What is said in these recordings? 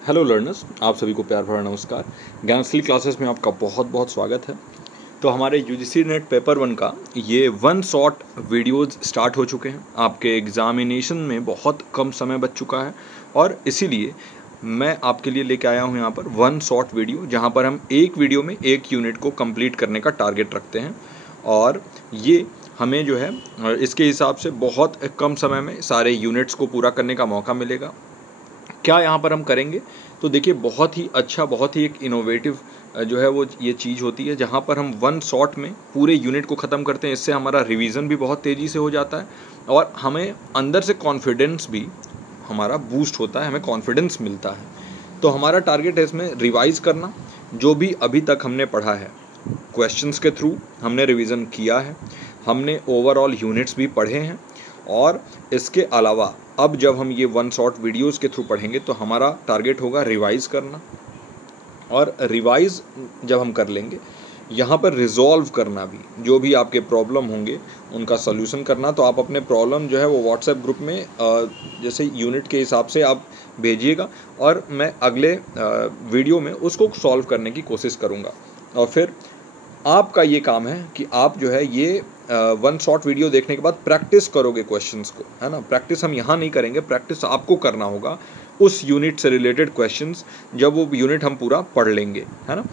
Hello learners, आप सभी को प्यार भरा नमस्कार। ज्ञानस्थली क्लासेस में आपका बहुत बहुत स्वागत है। तो हमारे यूजीसी नेट पेपर 1 का ये वन शॉट वीडियोज़ स्टार्ट हो चुके हैं। आपके एग्जामिनेशन में बहुत कम समय बच चुका है और इसीलिए मैं आपके लिए लेके आया हूँ यहाँ पर वन शॉट वीडियो, जहाँ पर हम एक वीडियो में एक यूनिट को कंप्लीट करने का टारगेट रखते हैं और ये हमें जो है इसके हिसाब से बहुत कम समय में सारे यूनिट्स को पूरा करने का मौका मिलेगा। क्या यहाँ पर हम करेंगे, तो देखिए बहुत ही अच्छा, बहुत ही एक इनोवेटिव जो है वो ये चीज़ होती है, जहाँ पर हम वन शॉट में पूरे यूनिट को ख़त्म करते हैं। इससे हमारा रिवीजन भी बहुत तेज़ी से हो जाता है और हमें अंदर से कॉन्फिडेंस भी हमारा बूस्ट होता है, हमें कॉन्फिडेंस मिलता है। तो हमारा टारगेट है इसमें रिवाइज करना, जो भी अभी तक हमने पढ़ा है क्वेश्चंस के थ्रू हमने रिवीजन किया है, हमने ओवरऑल यूनिट्स भी पढ़े हैं और इसके अलावा अब जब हम ये वन शॉट वीडियोस के थ्रू पढ़ेंगे तो हमारा टारगेट होगा रिवाइज करना। और रिवाइज जब हम कर लेंगे, यहाँ पर रिजॉल्व करना भी, जो भी आपके प्रॉब्लम होंगे उनका सल्यूशन करना। तो आप अपने प्रॉब्लम जो है वो व्हाट्सएप ग्रुप में जैसे यूनिट के हिसाब से आप भेजिएगा और मैं अगले वीडियो में उसको सॉल्व करने की कोशिश करूँगा। और फिर आपका ये काम है कि आप जो है ये वन शॉट वीडियो देखने के बाद प्रैक्टिस करोगे क्वेश्चंस को, है ना। प्रैक्टिस हम यहाँ नहीं करेंगे, प्रैक्टिस आपको करना होगा उस यूनिट से रिलेटेड क्वेश्चंस जब वो यूनिट हम पूरा पढ़ लेंगे, है ना।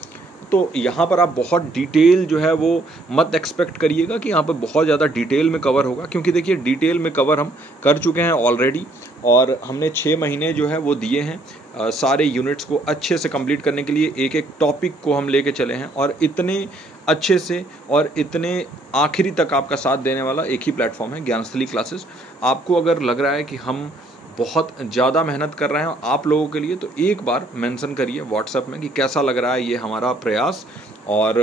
तो यहाँ पर आप बहुत डिटेल जो है वो मत एक्सपेक्ट करिएगा कि यहाँ पर बहुत ज़्यादा डिटेल में कवर होगा, क्योंकि देखिए डिटेल में कवर हम कर चुके हैं ऑलरेडी और हमने 6 महीने जो है वो दिए हैं सारे यूनिट्स को अच्छे से कंप्लीट करने के लिए। एक एक टॉपिक को हम लेके चले हैं और इतने अच्छे से और इतने आखिरी तक आपका साथ देने वाला एक ही प्लेटफॉर्म है, ज्ञानस्थली क्लासेस। आपको अगर लग रहा है कि हम बहुत ज़्यादा मेहनत कर रहे हैं आप लोगों के लिए, तो एक बार मेंशन करिए व्हाट्सएप में कि कैसा लग रहा है ये हमारा प्रयास, और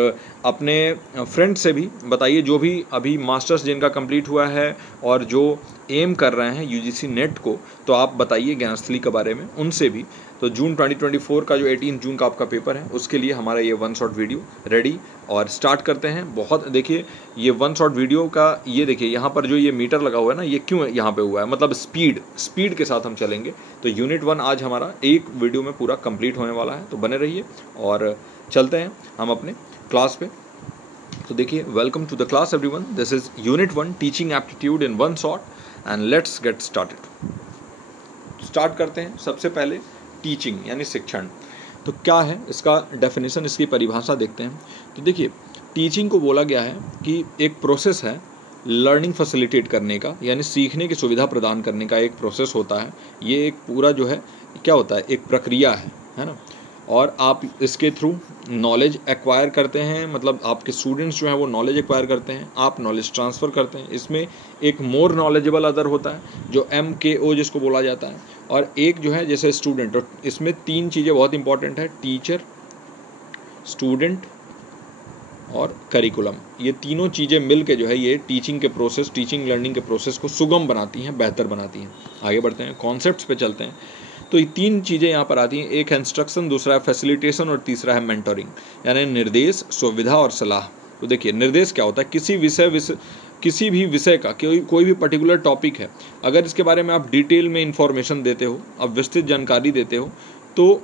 अपने फ्रेंड से भी बताइए जो भी अभी मास्टर्स जिनका कंप्लीट हुआ है और जो एम कर रहे हैं यूजीसी नेट को, तो आप बताइए ज्ञानस्थली के बारे में उनसे भी। तो जून 2024 का जो 18 जून का आपका पेपर है उसके लिए हमारा ये वन शॉट वीडियो रेडी और स्टार्ट करते हैं। बहुत देखिए ये वन शॉट वीडियो का ये देखिए यहाँ पर जो ये मीटर लगा हुआ है ना, ये क्यों यहाँ पे हुआ है, मतलब स्पीड के साथ हम चलेंगे। तो यूनिट 1 आज हमारा एक वीडियो में पूरा कंप्लीट होने वाला है, तो बने रहिए और चलते हैं हम अपने क्लास पे। तो देखिए, welcome to the class everyone, this is unit 1 teaching aptitude in one shot and let's get started. Start करते हैं। सबसे पहले टीचिंग यानी शिक्षण, तो क्या है इसका डेफिनेशन, इसकी परिभाषा देखते हैं। तो देखिए टीचिंग को बोला गया है कि एक प्रोसेस है लर्निंग फैसिलिटेट करने का, यानी सीखने की सुविधा प्रदान करने का एक प्रोसेस होता है। ये एक पूरा जो है क्या होता है, एक प्रक्रिया है ना। और आप इसके थ्रू नॉलेज एक्वायर करते हैं, मतलब आपके स्टूडेंट्स जो हैं वो नॉलेज एक्वायर करते हैं, आप नॉलेज ट्रांसफ़र करते हैं। इसमें एक मोर नॉलेजेबल अदर होता है जो MKO जिसको बोला जाता है, और एक जो है जैसे स्टूडेंट। और इसमें 3 चीज़ें बहुत इंपॉर्टेंट है, टीचर, स्टूडेंट और करिकुलम। ये तीनों चीज़ें मिल के जो है ये टीचिंग के प्रोसेस, टीचिंग लर्निंग के प्रोसेस को सुगम बनाती हैं, बेहतर बनाती हैं। आगे बढ़ते हैं, कॉन्सेप्ट्स पे चलते हैं। तो ये 3 चीज़ें यहाँ पर आती हैं, एक है इंस्ट्रक्शन, दूसरा है फैसिलिटेशन और तीसरा है मेंटोरिंग, यानी निर्देश, सुविधा और सलाह। तो देखिए निर्देश क्या होता है, किसी भी विषय का कोई भी पर्टिकुलर टॉपिक है, अगर इसके बारे में आप डिटेल में इंफॉर्मेशन देते हो, आप विस्तृत जानकारी देते हो, तो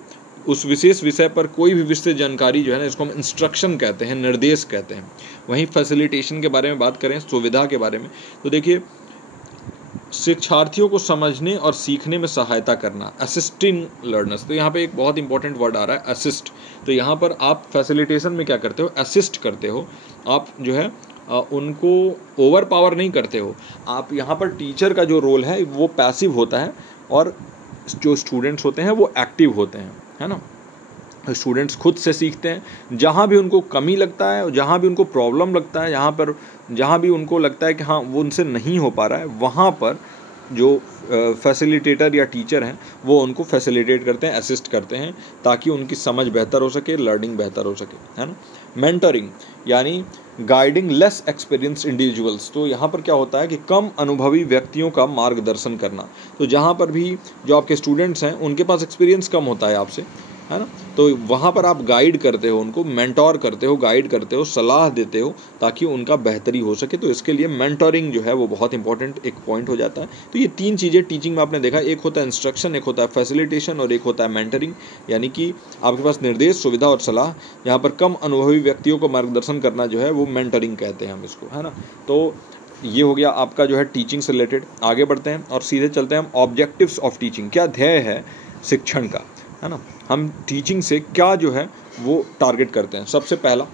उस विशेष विषय पर कोई भी विस्तृत जानकारी जो है ना, इसको हम इंस्ट्रक्शन कहते हैं, निर्देश कहते हैं। वहीं फैसिलिटेशन के बारे में बात करें, सुविधा के बारे में, तो देखिए शिक्षार्थियों को समझने और सीखने में सहायता करना, असिस्टिंग लर्नर्स। तो यहाँ पे एक बहुत इंपॉर्टेंट वर्ड आ रहा है, असिस्ट। तो यहाँ पर आप फैसिलिटेशन में क्या करते हो, असिस्ट करते हो। आप जो है उनको ओवर पावर नहीं करते हो। आप यहाँ पर टीचर का जो रोल है वो पैसिव होता है और जो स्टूडेंट्स होते हैं वो एक्टिव होते हैं, है ना। स्टूडेंट्स खुद से सीखते हैं, जहाँ भी उनको कमी लगता है, जहाँ भी उनको प्रॉब्लम लगता है, जहाँ भी उनको लगता है कि हाँ वो उनसे नहीं हो पा रहा है, वहाँ पर जो फैसिलिटेटर या टीचर हैं वो उनको फैसिलिटेट करते हैं, असिस्ट करते हैं, ताकि उनकी समझ बेहतर हो सके, लर्निंग बेहतर हो सके, है ना। मेंटरिंग यानी गाइडिंग लेस एक्सपीरियंस्ड इंडिविजुअल्स। तो यहाँ पर क्या होता है कि कम अनुभवी व्यक्तियों का मार्गदर्शन करना। तो जहाँ पर भी जो आपके स्टूडेंट्स हैं उनके पास एक्सपीरियंस कम होता है आपसे, है ना। तो वहाँ पर आप गाइड करते हो उनको, मेंटोर करते हो, गाइड करते हो, सलाह देते हो ताकि उनका बेहतरी हो सके। तो इसके लिए मेंटोरिंग जो है वो बहुत इंपॉर्टेंट एक पॉइंट हो जाता है। तो ये 3 चीज़ें टीचिंग में आपने देखा, एक होता है इंस्ट्रक्शन, एक होता है फैसिलिटेशन और एक होता है मेंटरिंग, यानी कि आपके पास निर्देश, सुविधा और सलाह। यहाँ पर कम अनुभवी व्यक्तियों को मार्गदर्शन करना जो है वो मेंटरिंग कहते हैं हम इसको, है ना। तो ये हो गया आपका जो है टीचिंग से रिलेटेड। आगे बढ़ते हैं और सीधे चलते हैं हम ऑब्जेक्टिव्स ऑफ टीचिंग, क्या ध्येय है शिक्षण का, है ना। हम टीचिंग से क्या जो है वो टारगेट करते हैं। सबसे पहला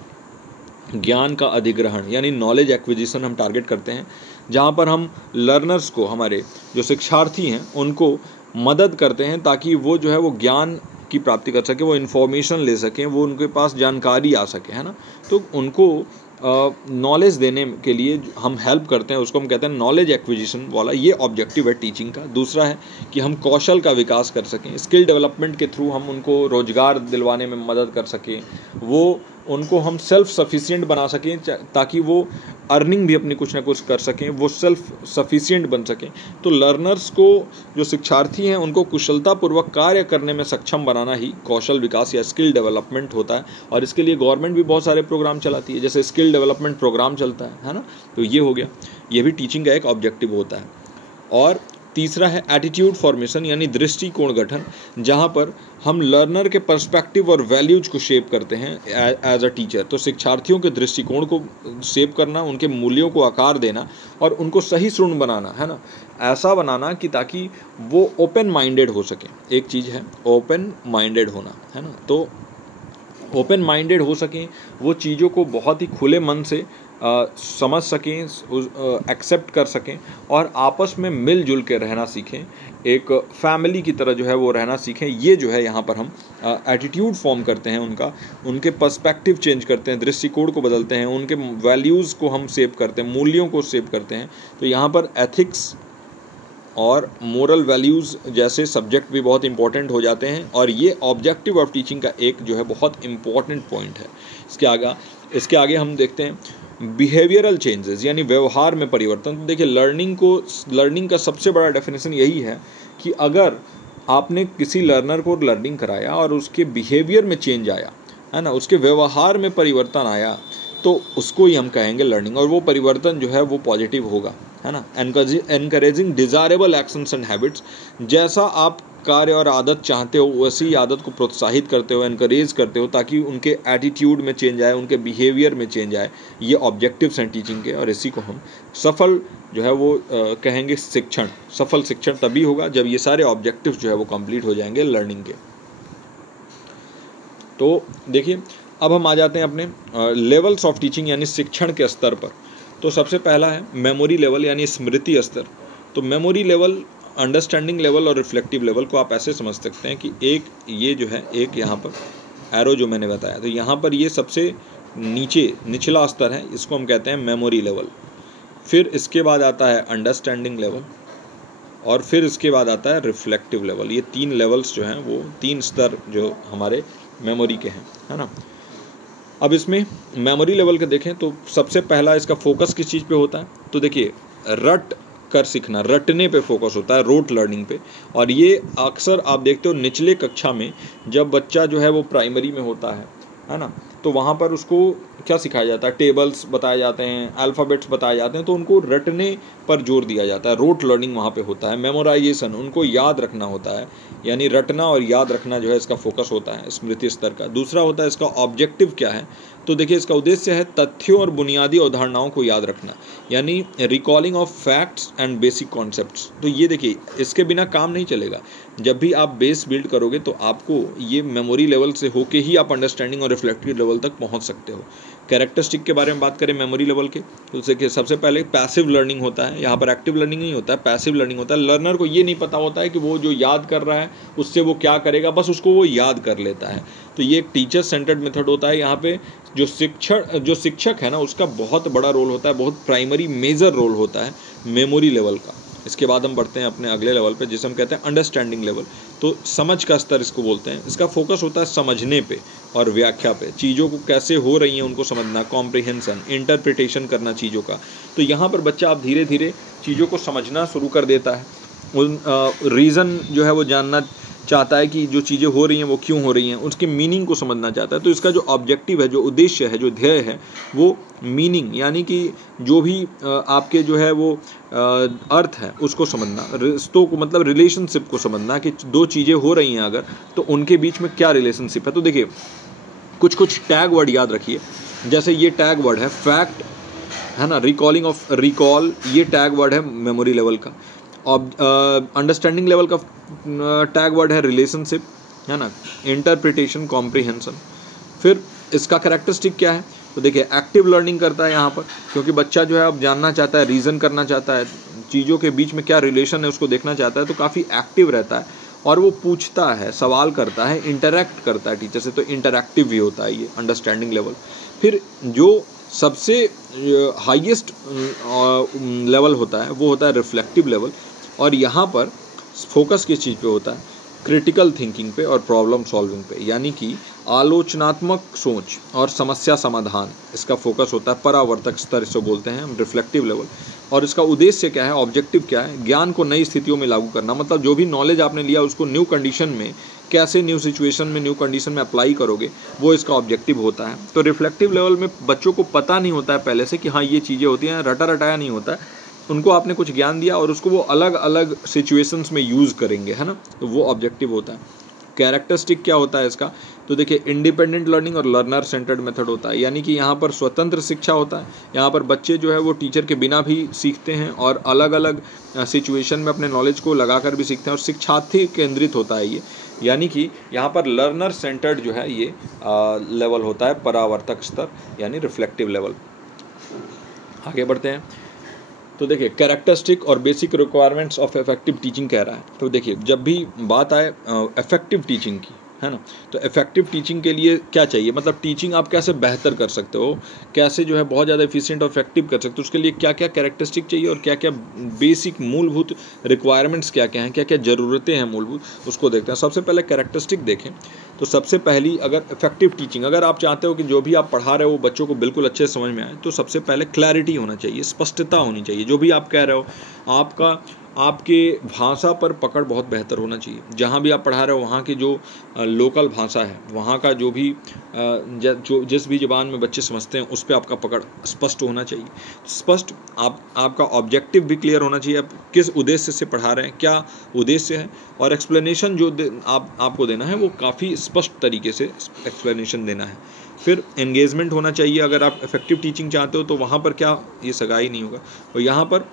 ज्ञान का अधिग्रहण यानी नॉलेज एक्विजिशन हम टारगेट करते हैं, जहाँ पर हम लर्नर्स को, हमारे जो शिक्षार्थी हैं उनको मदद करते हैं ताकि वो जो है वो ज्ञान की प्राप्ति कर सके, वो इन्फॉर्मेशन ले सकें, वो उनके पास जानकारी आ सके, है ना। तो उनको नॉलेज देने के लिए हम हेल्प करते हैं, उसको हम कहते हैं नॉलेज एक्विजिशन वाला, ये ऑब्जेक्टिव है टीचिंग का। दूसरा है कि हम कौशल का विकास कर सकें, स्किल डेवलपमेंट के थ्रू हम उनको रोजगार दिलवाने में मदद कर सकें, वो उनको हम सेल्फ सफिशिएंट बना सकें ताकि वो अर्निंग भी अपनी कुछ ना कुछ कर सकें, वो सेल्फ सफिशिएंट बन सकें। तो लर्नर्स को, जो शिक्षार्थी हैं, उनको कुशलतापूर्वक कार्य करने में सक्षम बनाना ही कौशल विकास या स्किल डेवलपमेंट होता है। और इसके लिए गवर्नमेंट भी बहुत सारे प्रोग्राम चलाती है, जैसे स्किल डेवलपमेंट प्रोग्राम चलता है ना। तो ये हो गया, ये भी टीचिंग का एक ऑब्जेक्टिव होता है। और तीसरा है एटीट्यूड फॉर्मेशन यानी दृष्टिकोण गठन, जहाँ पर हम लर्नर के पर्सपेक्टिव और वैल्यूज को शेप करते हैं एज अ टीचर। तो शिक्षार्थियों के दृष्टिकोण को शेप करना, उनके मूल्यों को आकार देना और उनको सही सुन बनाना, है ना। ऐसा बनाना कि ताकि वो ओपन माइंडेड हो सके। एक चीज़ है ओपन माइंडेड होना, है ना। तो ओपन माइंडेड हो सकें, वो चीज़ों को बहुत ही खुले मन से समझ सकें, एक्सेप्ट कर सकें और आपस में मिलजुल के रहना सीखें, एक फैमिली की तरह जो है वो रहना सीखें। ये जो है यहाँ पर हम एटीट्यूड फॉर्म करते हैं उनका, उनके पर्सपेक्टिव चेंज करते हैं, दृष्टिकोण को बदलते हैं, उनके वैल्यूज़ को हम शेप करते हैं, मूल्यों को शेप करते हैं। तो यहाँ पर एथिक्स और मोरल वैल्यूज़ जैसे सब्जेक्ट भी बहुत इंपॉर्टेंट हो जाते हैं और ये ऑब्जेक्टिव ऑफ टीचिंग का एक जो है बहुत इंपॉर्टेंट पॉइंट है। इसके आगे हम देखते हैं बिहेवियरल चेंजेस यानी व्यवहार में परिवर्तन। तो देखिए लर्निंग का सबसे बड़ा डेफिनेशन यही है कि अगर आपने किसी लर्नर को लर्निंग कराया और उसके बिहेवियर में चेंज आया, है ना, उसके व्यवहार में परिवर्तन आया, तो उसको ही हम कहेंगे लर्निंग। और वो परिवर्तन जो है वो पॉजिटिव होगा, है ना। Encouraging desirable actions and habits, जैसा आप कार्य और आदत चाहते हो वैसी आदत को प्रोत्साहित करते हो, एनकरेज करते हो ताकि उनके एटीट्यूड में चेंज आए, उनके बिहेवियर में चेंज आए। ये ऑब्जेक्टिव्स हैं टीचिंग के और इसी को हम सफल जो है वो कहेंगे शिक्षण। सफल शिक्षण तभी होगा जब ये सारे ऑब्जेक्टिव्स जो है वो कंप्लीट हो जाएंगे लर्निंग के। तो देखिए अब हम आ जाते हैं अपने लेवल्स ऑफ टीचिंग यानी शिक्षण के स्तर पर। तो सबसे पहला है मेमोरी लेवल यानी स्मृति स्तर। तो मेमोरी लेवल, अंडरस्टैंडिंग लेवल और रिफ्लेक्टिव लेवल को आप ऐसे समझ सकते हैं कि एक ये जो है, एक यहाँ पर एरो जो मैंने बताया, तो यहाँ पर ये सबसे निचला स्तर है, इसको हम कहते हैं मेमोरी लेवल। फिर इसके बाद आता है अंडरस्टैंडिंग लेवल और फिर इसके बाद आता है रिफ्लेक्टिव लेवल। ये 3 लेवल्स जो हैं वो 3 स्तर जो हमारे मेमोरी के हैं, है ना। अब इसमें मेमोरी लेवल के देखें तो सबसे पहला इसका फोकस किस चीज़ पे होता है। तो देखिए रट कर सीखना, रटने पे फोकस होता है, रोट लर्निंग पे। और ये अक्सर आप देखते हो निचले कक्षा में जब बच्चा जो है वो प्राइमरी में होता है ना, तो वहाँ पर उसको क्या सिखाया जाता है, टेबल्स बताए जाते हैं, अल्फ़ाबेट्स बताए जाते हैं, तो उनको रटने पर जोर दिया जाता है, रोट लर्निंग वहाँ पे होता है। मेमोराइजेशन, उनको याद रखना होता है, यानी रटना और याद रखना जो है इसका फोकस होता है स्मृति स्तर का। दूसरा होता है इसका ऑब्जेक्टिव क्या है, तो देखिए इसका उद्देश्य है तथ्यों और बुनियादी अवधारणाओं को याद रखना, यानी recalling of facts and basic concepts. तो ये देखिए इसके बिना काम नहीं चलेगा। जब भी आप बेस बिल्ड करोगे तो आपको ये मेमोरी लेवल से होके ही आप अंडरस्टैंडिंग और रिफ्लेक्टिव लेवल तक पहुंच सकते हो। कैरेक्टरिस्टिक के बारे में बात करें मेमोरी लेवल के, तो देखिए सबसे पहले पैसिव लर्निंग होता है, यहाँ पर एक्टिव लर्निंग नहीं होता है, पैसिव लर्निंग होता है। लर्नर को ये नहीं पता होता है कि वो जो याद कर रहा है उससे वो क्या करेगा, बस उसको वो याद कर लेता है। तो ये एक टीचर सेंटर्ड मेथड होता है। यहाँ पे जो शिक्षक है ना उसका बहुत बड़ा रोल होता है, बहुत प्राइमरी मेजर रोल होता है मेमोरी लेवल का। इसके बाद हम बढ़ते हैं अपने अगले लेवल पे जिसे हम कहते हैं अंडरस्टैंडिंग लेवल। तो समझ का स्तर इसको बोलते हैं। इसका फोकस होता है समझने पे और व्याख्या पे, चीज़ों को कैसे हो रही हैं उनको समझना, कॉम्प्रिहेंशन, इंटरप्रिटेशन करना चीज़ों का। तो यहाँ पर बच्चा आप धीरे धीरे चीज़ों को समझना शुरू कर देता है, उन रीज़न जो है वो जानना चाहता है कि जो चीज़ें हो रही हैं वो क्यों हो रही हैं, उसके मीनिंग को समझना चाहता है। तो इसका जो ऑब्जेक्टिव है, जो उद्देश्य है, जो ध्येय है, वो मीनिंग यानी कि जो भी आपके जो है वो अर्थ है उसको समझना, रिश्तों को मतलब रिलेशनशिप को समझना कि दो चीज़ें हो रही हैं अगर तो उनके बीच में क्या रिलेशनशिप है। तो देखिए कुछ टैग वर्ड याद रखिए, जैसे ये टैग वर्ड है फैक्ट, है ना, रिकॉलिंग ऑफ रिकॉल, ये टैग वर्ड है मेमोरी लेवल का। अंडरस्टैंडिंग लेवल का टैग वर्ड है रिलेशनशिप, है ना, इंटरप्रिटेशन, कॉम्प्रिहेंशन। फिर इसका कैरेक्टरिस्टिक क्या है, तो देखिए एक्टिव लर्निंग करता है यहाँ पर, क्योंकि बच्चा जो है अब जानना चाहता है, रीज़न करना चाहता है, चीज़ों के बीच में क्या रिलेशन है उसको देखना चाहता है, तो काफ़ी एक्टिव रहता है और वो पूछता है, सवाल करता है, इंटरैक्ट करता है टीचर से, तो इंटरैक्टिव भी होता है ये अंडरस्टैंडिंग लेवल। फिर जो सबसे हाईएस्ट लेवल होता है वो होता है रिफ्लेक्टिव लेवल, और यहाँ पर फोकस किस चीज़ पे होता है, क्रिटिकल थिंकिंग पे और प्रॉब्लम सॉल्विंग पे, यानी कि आलोचनात्मक सोच और समस्या समाधान, इसका फोकस होता है। परावर्तक स्तर इसको बोलते हैं हम, रिफ्लेक्टिव लेवल। और इसका उद्देश्य क्या है, ऑब्जेक्टिव क्या है, ज्ञान को नई स्थितियों में लागू करना, मतलब जो भी नॉलेज आपने लिया उसको न्यू कंडीशन में कैसे, न्यू सिचुएशन में, न्यू कंडीशन में अप्लाई करोगे, वो इसका ऑब्जेक्टिव होता है। तो रिफ्लेक्टिव लेवल में बच्चों को पता नहीं होता है पहले से कि हाँ ये चीज़ें होती हैं, रटा रटाया नहीं होता है, उनको आपने कुछ ज्ञान दिया और उसको वो अलग अलग सिचुएशंस में यूज़ करेंगे, है ना, तो वो ऑब्जेक्टिव होता है। कैरेक्टरिस्टिक क्या होता है इसका, तो देखिए इंडिपेंडेंट लर्निंग और लर्नर सेंटर्ड मेथड होता है, यानी कि यहाँ पर स्वतंत्र शिक्षा होता है। यहाँ पर बच्चे जो है वो टीचर के बिना भी सीखते हैं और अलग अलग सिचुएशन में अपने नॉलेज को लगाकर भी सीखते हैं, और शिक्षार्थी केंद्रित होता है ये, यानी कि यहाँ पर लर्नर सेंटर्ड जो है ये लेवल होता है, परावर्तक स्तर यानी रिफ्लेक्टिव लेवल। आगे बढ़ते हैं। तो देखिए कैरेक्टरिस्टिक और basic requirements of effective teaching कह रहा है। तो देखिए जब भी बात आए इफेक्टिव टीचिंग की, है ना, तो इफेक्टिव टीचिंग के लिए क्या चाहिए, मतलब टीचिंग आप कैसे बेहतर कर सकते हो, कैसे जो है बहुत ज़्यादा एफिशिएंट और इफेक्टिव कर सकते हो, उसके लिए क्या क्या कैरेक्टरिस्टिक चाहिए और क्या क्या बेसिक मूलभूत रिक्वायरमेंट्स क्या क्या हैं, क्या क्या ज़रूरतें हैं मूलभूत, उसको देखते हैं। सबसे पहले कैरेक्टरिस्टिक देखें तो सबसे पहली, अगर इफेक्टिव टीचिंग अगर आप चाहते हो कि जो भी आप पढ़ा रहे हो बच्चों को बिल्कुल अच्छे से समझ में आए, तो सबसे पहले क्लैरिटी होना चाहिए, स्पष्टता होनी चाहिए। जो भी आप कह रहे हो, आपके भाषा पर पकड़ बहुत बेहतर होना चाहिए। जहाँ भी आप पढ़ा रहे हो वहाँ की जो लोकल भाषा है, वहाँ का जो भी जो जिस भी ज़बान में बच्चे समझते हैं उस पर आपका पकड़ स्पष्ट होना चाहिए। स्पष्ट आपका ऑब्जेक्टिव भी क्लियर होना चाहिए, आप किस उद्देश्य से पढ़ा रहे हैं, क्या उद्देश्य है, और एक्सप्लेनेशन जो आपको देना है वो काफ़ी स्पष्ट तरीके से एक्सप्लेनेशन देना है। फिर एंगेजमेंट होना चाहिए। अगर आप इफेक्टिव टीचिंग चाहते हो तो वहाँ पर क्या ये सगाई नहीं होगा, और यहाँ पर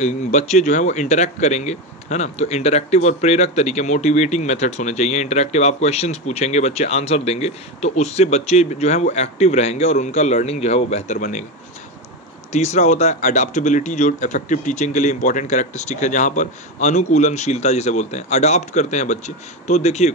बच्चे जो है वो इंटरेक्ट करेंगे, है ना, तो इंटरेक्टिव और प्रेरक तरीके, मोटिवेटिंग मेथड्स होने चाहिए। इंटरेक्टिव, आप क्वेश्चंस पूछेंगे, बच्चे आंसर देंगे, तो उससे बच्चे जो है वो एक्टिव रहेंगे और उनका लर्निंग जो है वो बेहतर बनेगा। तीसरा होता है अडाप्टेबिलिटी, जो इफेक्टिव टीचिंग के लिए इंपॉर्टेंट कैरेक्टरिस्टिक है, जहाँ पर अनुकूलनशीलता जिसे बोलते हैं, अडाप्ट करते हैं बच्चे। तो देखिए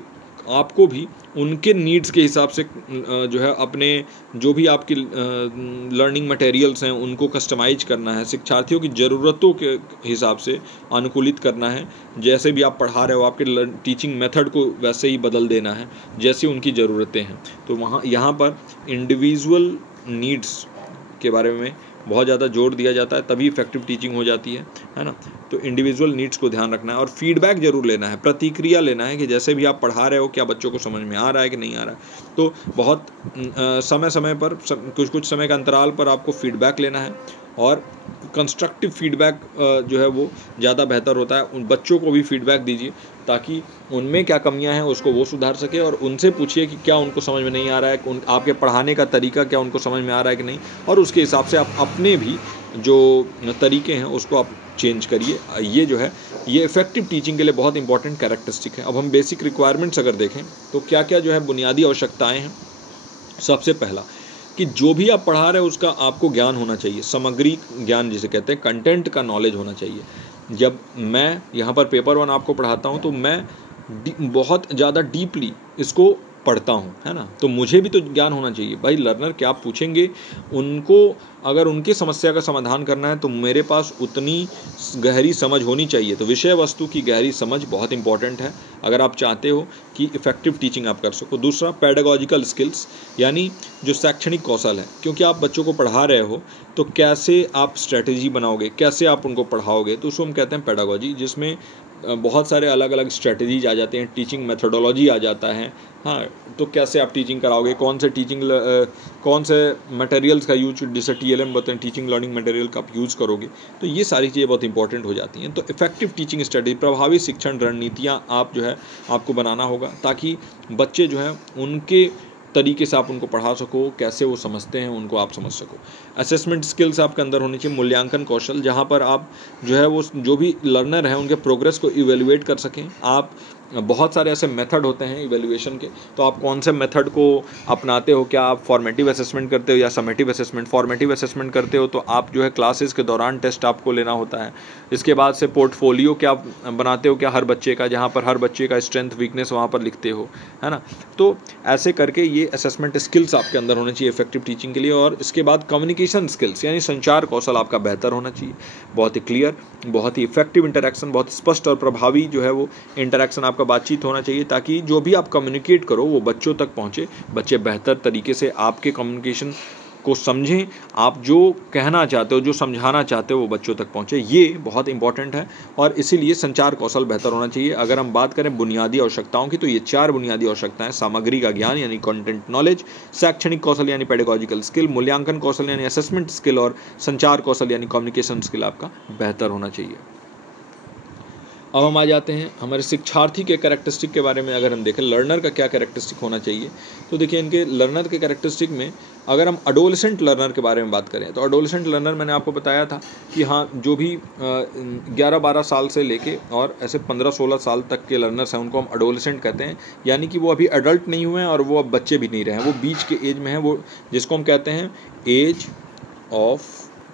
आपको भी उनके नीड्स के हिसाब से जो है अपने जो भी आपकी लर्निंग मटेरियल्स हैं उनको कस्टमाइज करना है, शिक्षार्थियों की ज़रूरतों के हिसाब से अनुकूलित करना है। जैसे भी आप पढ़ा रहे हो आपके टीचिंग मेथड को वैसे ही बदल देना है जैसी उनकी ज़रूरतें हैं। तो यहाँ पर इंडिविजुअल नीड्स के बारे में बहुत ज़्यादा जोर दिया जाता है, तभी इफेक्टिव टीचिंग हो जाती है ना। तो इंडिविजुअल नीड्स को ध्यान रखना है और फीडबैक जरूर लेना है, प्रतिक्रिया लेना है कि जैसे भी आप पढ़ा रहे हो क्या बच्चों को समझ में आ रहा है कि नहीं आ रहा है। तो बहुत समय समय पर कुछ समय के अंतराल पर आपको फीडबैक लेना है, और कंस्ट्रक्टिव फीडबैक जो है वो ज़्यादा बेहतर होता है। उन बच्चों को भी फीडबैक दीजिए ताकि उनमें क्या कमियां हैं उसको वो सुधार सके, और उनसे पूछिए कि क्या उनको समझ में नहीं आ रहा है, आपके पढ़ाने का तरीका क्या उनको समझ में आ रहा है कि नहीं, और उसके हिसाब से आप अपने भी जो तरीके हैं उसको आप चेंज करिए। ये जो है ये इफेक्टिव टीचिंग के लिए बहुत इंपॉर्टेंट कैरेक्टरिस्टिक है। अब हम बेसिक रिक्वायरमेंट्स अगर देखें तो क्या क्या जो है बुनियादी आवश्यकताएँ हैं। सबसे पहला कि जो भी आप पढ़ा रहे हो उसका आपको ज्ञान होना चाहिए, सामग्री ज्ञान जिसे कहते हैं, कंटेंट का नॉलेज होना चाहिए। जब मैं यहाँ पर पेपर 1 आपको पढ़ाता हूँ तो मैं बहुत ज़्यादा डीपली इसको पढ़ता हूँ, है ना, तो मुझे भी तो ज्ञान होना चाहिए। भाई लर्नर क्या आप पूछेंगे, उनको अगर उनकी समस्या का समाधान करना है तो मेरे पास उतनी गहरी समझ होनी चाहिए। तो विषय वस्तु की गहरी समझ बहुत इंपॉर्टेंट है अगर आप चाहते हो कि इफेक्टिव टीचिंग आप कर सको। दूसरा पेडागॉजिकल स्किल्स, यानी जो शैक्षणिक कौशल है, क्योंकि आप बच्चों को पढ़ा रहे हो तो कैसे आप स्ट्रेटेजी बनाओगे, कैसे आप उनको पढ़ाओगे, तो उसको हम कहते हैं पेडागॉजी, जिसमें बहुत सारे अलग अलग स्ट्रेटजीज आ जाते हैं, टीचिंग मेथोडोलॉजी आ जाता है। हाँ, तो कैसे आप टीचिंग कराओगे, कौन से मटेरियल्स का यूज, जैसे TLM बताते हैं टीचिंग लर्निंग मटेरियल का आप यूज़ करोगे, तो ये सारी चीज़ें बहुत इंपॉर्टेंट हो जाती हैं। तो इफेक्टिव टीचिंग स्ट्रेटजी, प्रभावी शिक्षण रणनीतियाँ आप जो है आपको बनाना होगा, ताकि बच्चे जो हैं उनके तरीके से आप उनको पढ़ा सको, कैसे वो समझते हैं उनको आप समझ सको। असेसमेंट स्किल्स आपके अंदर होनी चाहिए, मूल्यांकन कौशल, जहाँ पर आप जो है वो जो भी लर्नर हैं उनके प्रोग्रेस को इवेल्युएट कर सकें। आप बहुत सारे ऐसे मेथड होते हैं इवेल्युएशन के, तो आप कौन से मेथड को अपनाते हो, क्या आप फॉर्मेटिव असेसमेंट करते हो या समेटिव असेसमेंट। फॉर्मेटिव असेसमेंट करते हो तो आप जो है क्लासेस के दौरान टेस्ट आपको लेना होता है। इसके बाद से पोर्टफोलियो क्या बनाते हो क्या हर बच्चे का, जहाँ पर हर बच्चे का स्ट्रेंथ वीकनेस वहाँ पर लिखते हो, है ना। तो ऐसे करके ये असेसमेंट स्किल्स आपके अंदर होने चाहिए इफेक्टिव टीचिंग के लिए। और इसके बाद कम्युनिकेशन स्किल्स यानी संचार कौशल आपका बेहतर होना चाहिए, बहुत ही क्लियर, बहुत ही इफेक्टिव इंटरेक्शन, बहुत स्पष्ट और प्रभावी जो है वो इंटरेक्शन आपका बातचीत होना चाहिए, ताकि जो भी आप कम्युनिकेट करो वो बच्चों तक पहुँचे, बच्चे बेहतर तरीके से आपके कम्युनिकेशन को समझें, आप जो कहना चाहते हो, जो समझाना चाहते हो वो बच्चों तक पहुँचे। ये बहुत इंपॉर्टेंट है और इसीलिए संचार कौशल बेहतर होना चाहिए। अगर हम बात करें बुनियादी आवश्यकताओं की, तो ये 4 बुनियादी आवश्यकताएं: सामग्री का ज्ञान यानी कंटेंट नॉलेज, शैक्षणिक कौशल यानी पेडागोजिकल स्किल, मूल्यांकन कौशल यानी असेसमेंट स्किल, और संचार कौशल यानी कम्युनिकेशन स्किल आपका बेहतर होना चाहिए। अब हम आ जाते हैं हमारे शिक्षार्थी के कैरेक्टरिस्टिक के बारे में। अगर हम देखें लर्नर का क्या कैरेक्टरिस्टिक होना चाहिए, तो देखिए इनके लर्नर के कैरेक्टरिस्टिक में अगर हम अडोलेसेंट लर्नर के बारे में बात करें, तो अडोलेसेंट लर्नर मैंने आपको बताया था कि हाँ, जो भी 11-12 साल से लेके और ऐसे 15-16 साल तक के लर्नर्स हैं उनको हम अडोलेसेंट कहते हैं, यानी कि वो अभी एडल्ट नहीं हुए हैं और वो अब बच्चे भी नहीं रहे हैं, वो बीच के एज में हैं, वो जिसको हम कहते हैं एज ऑफ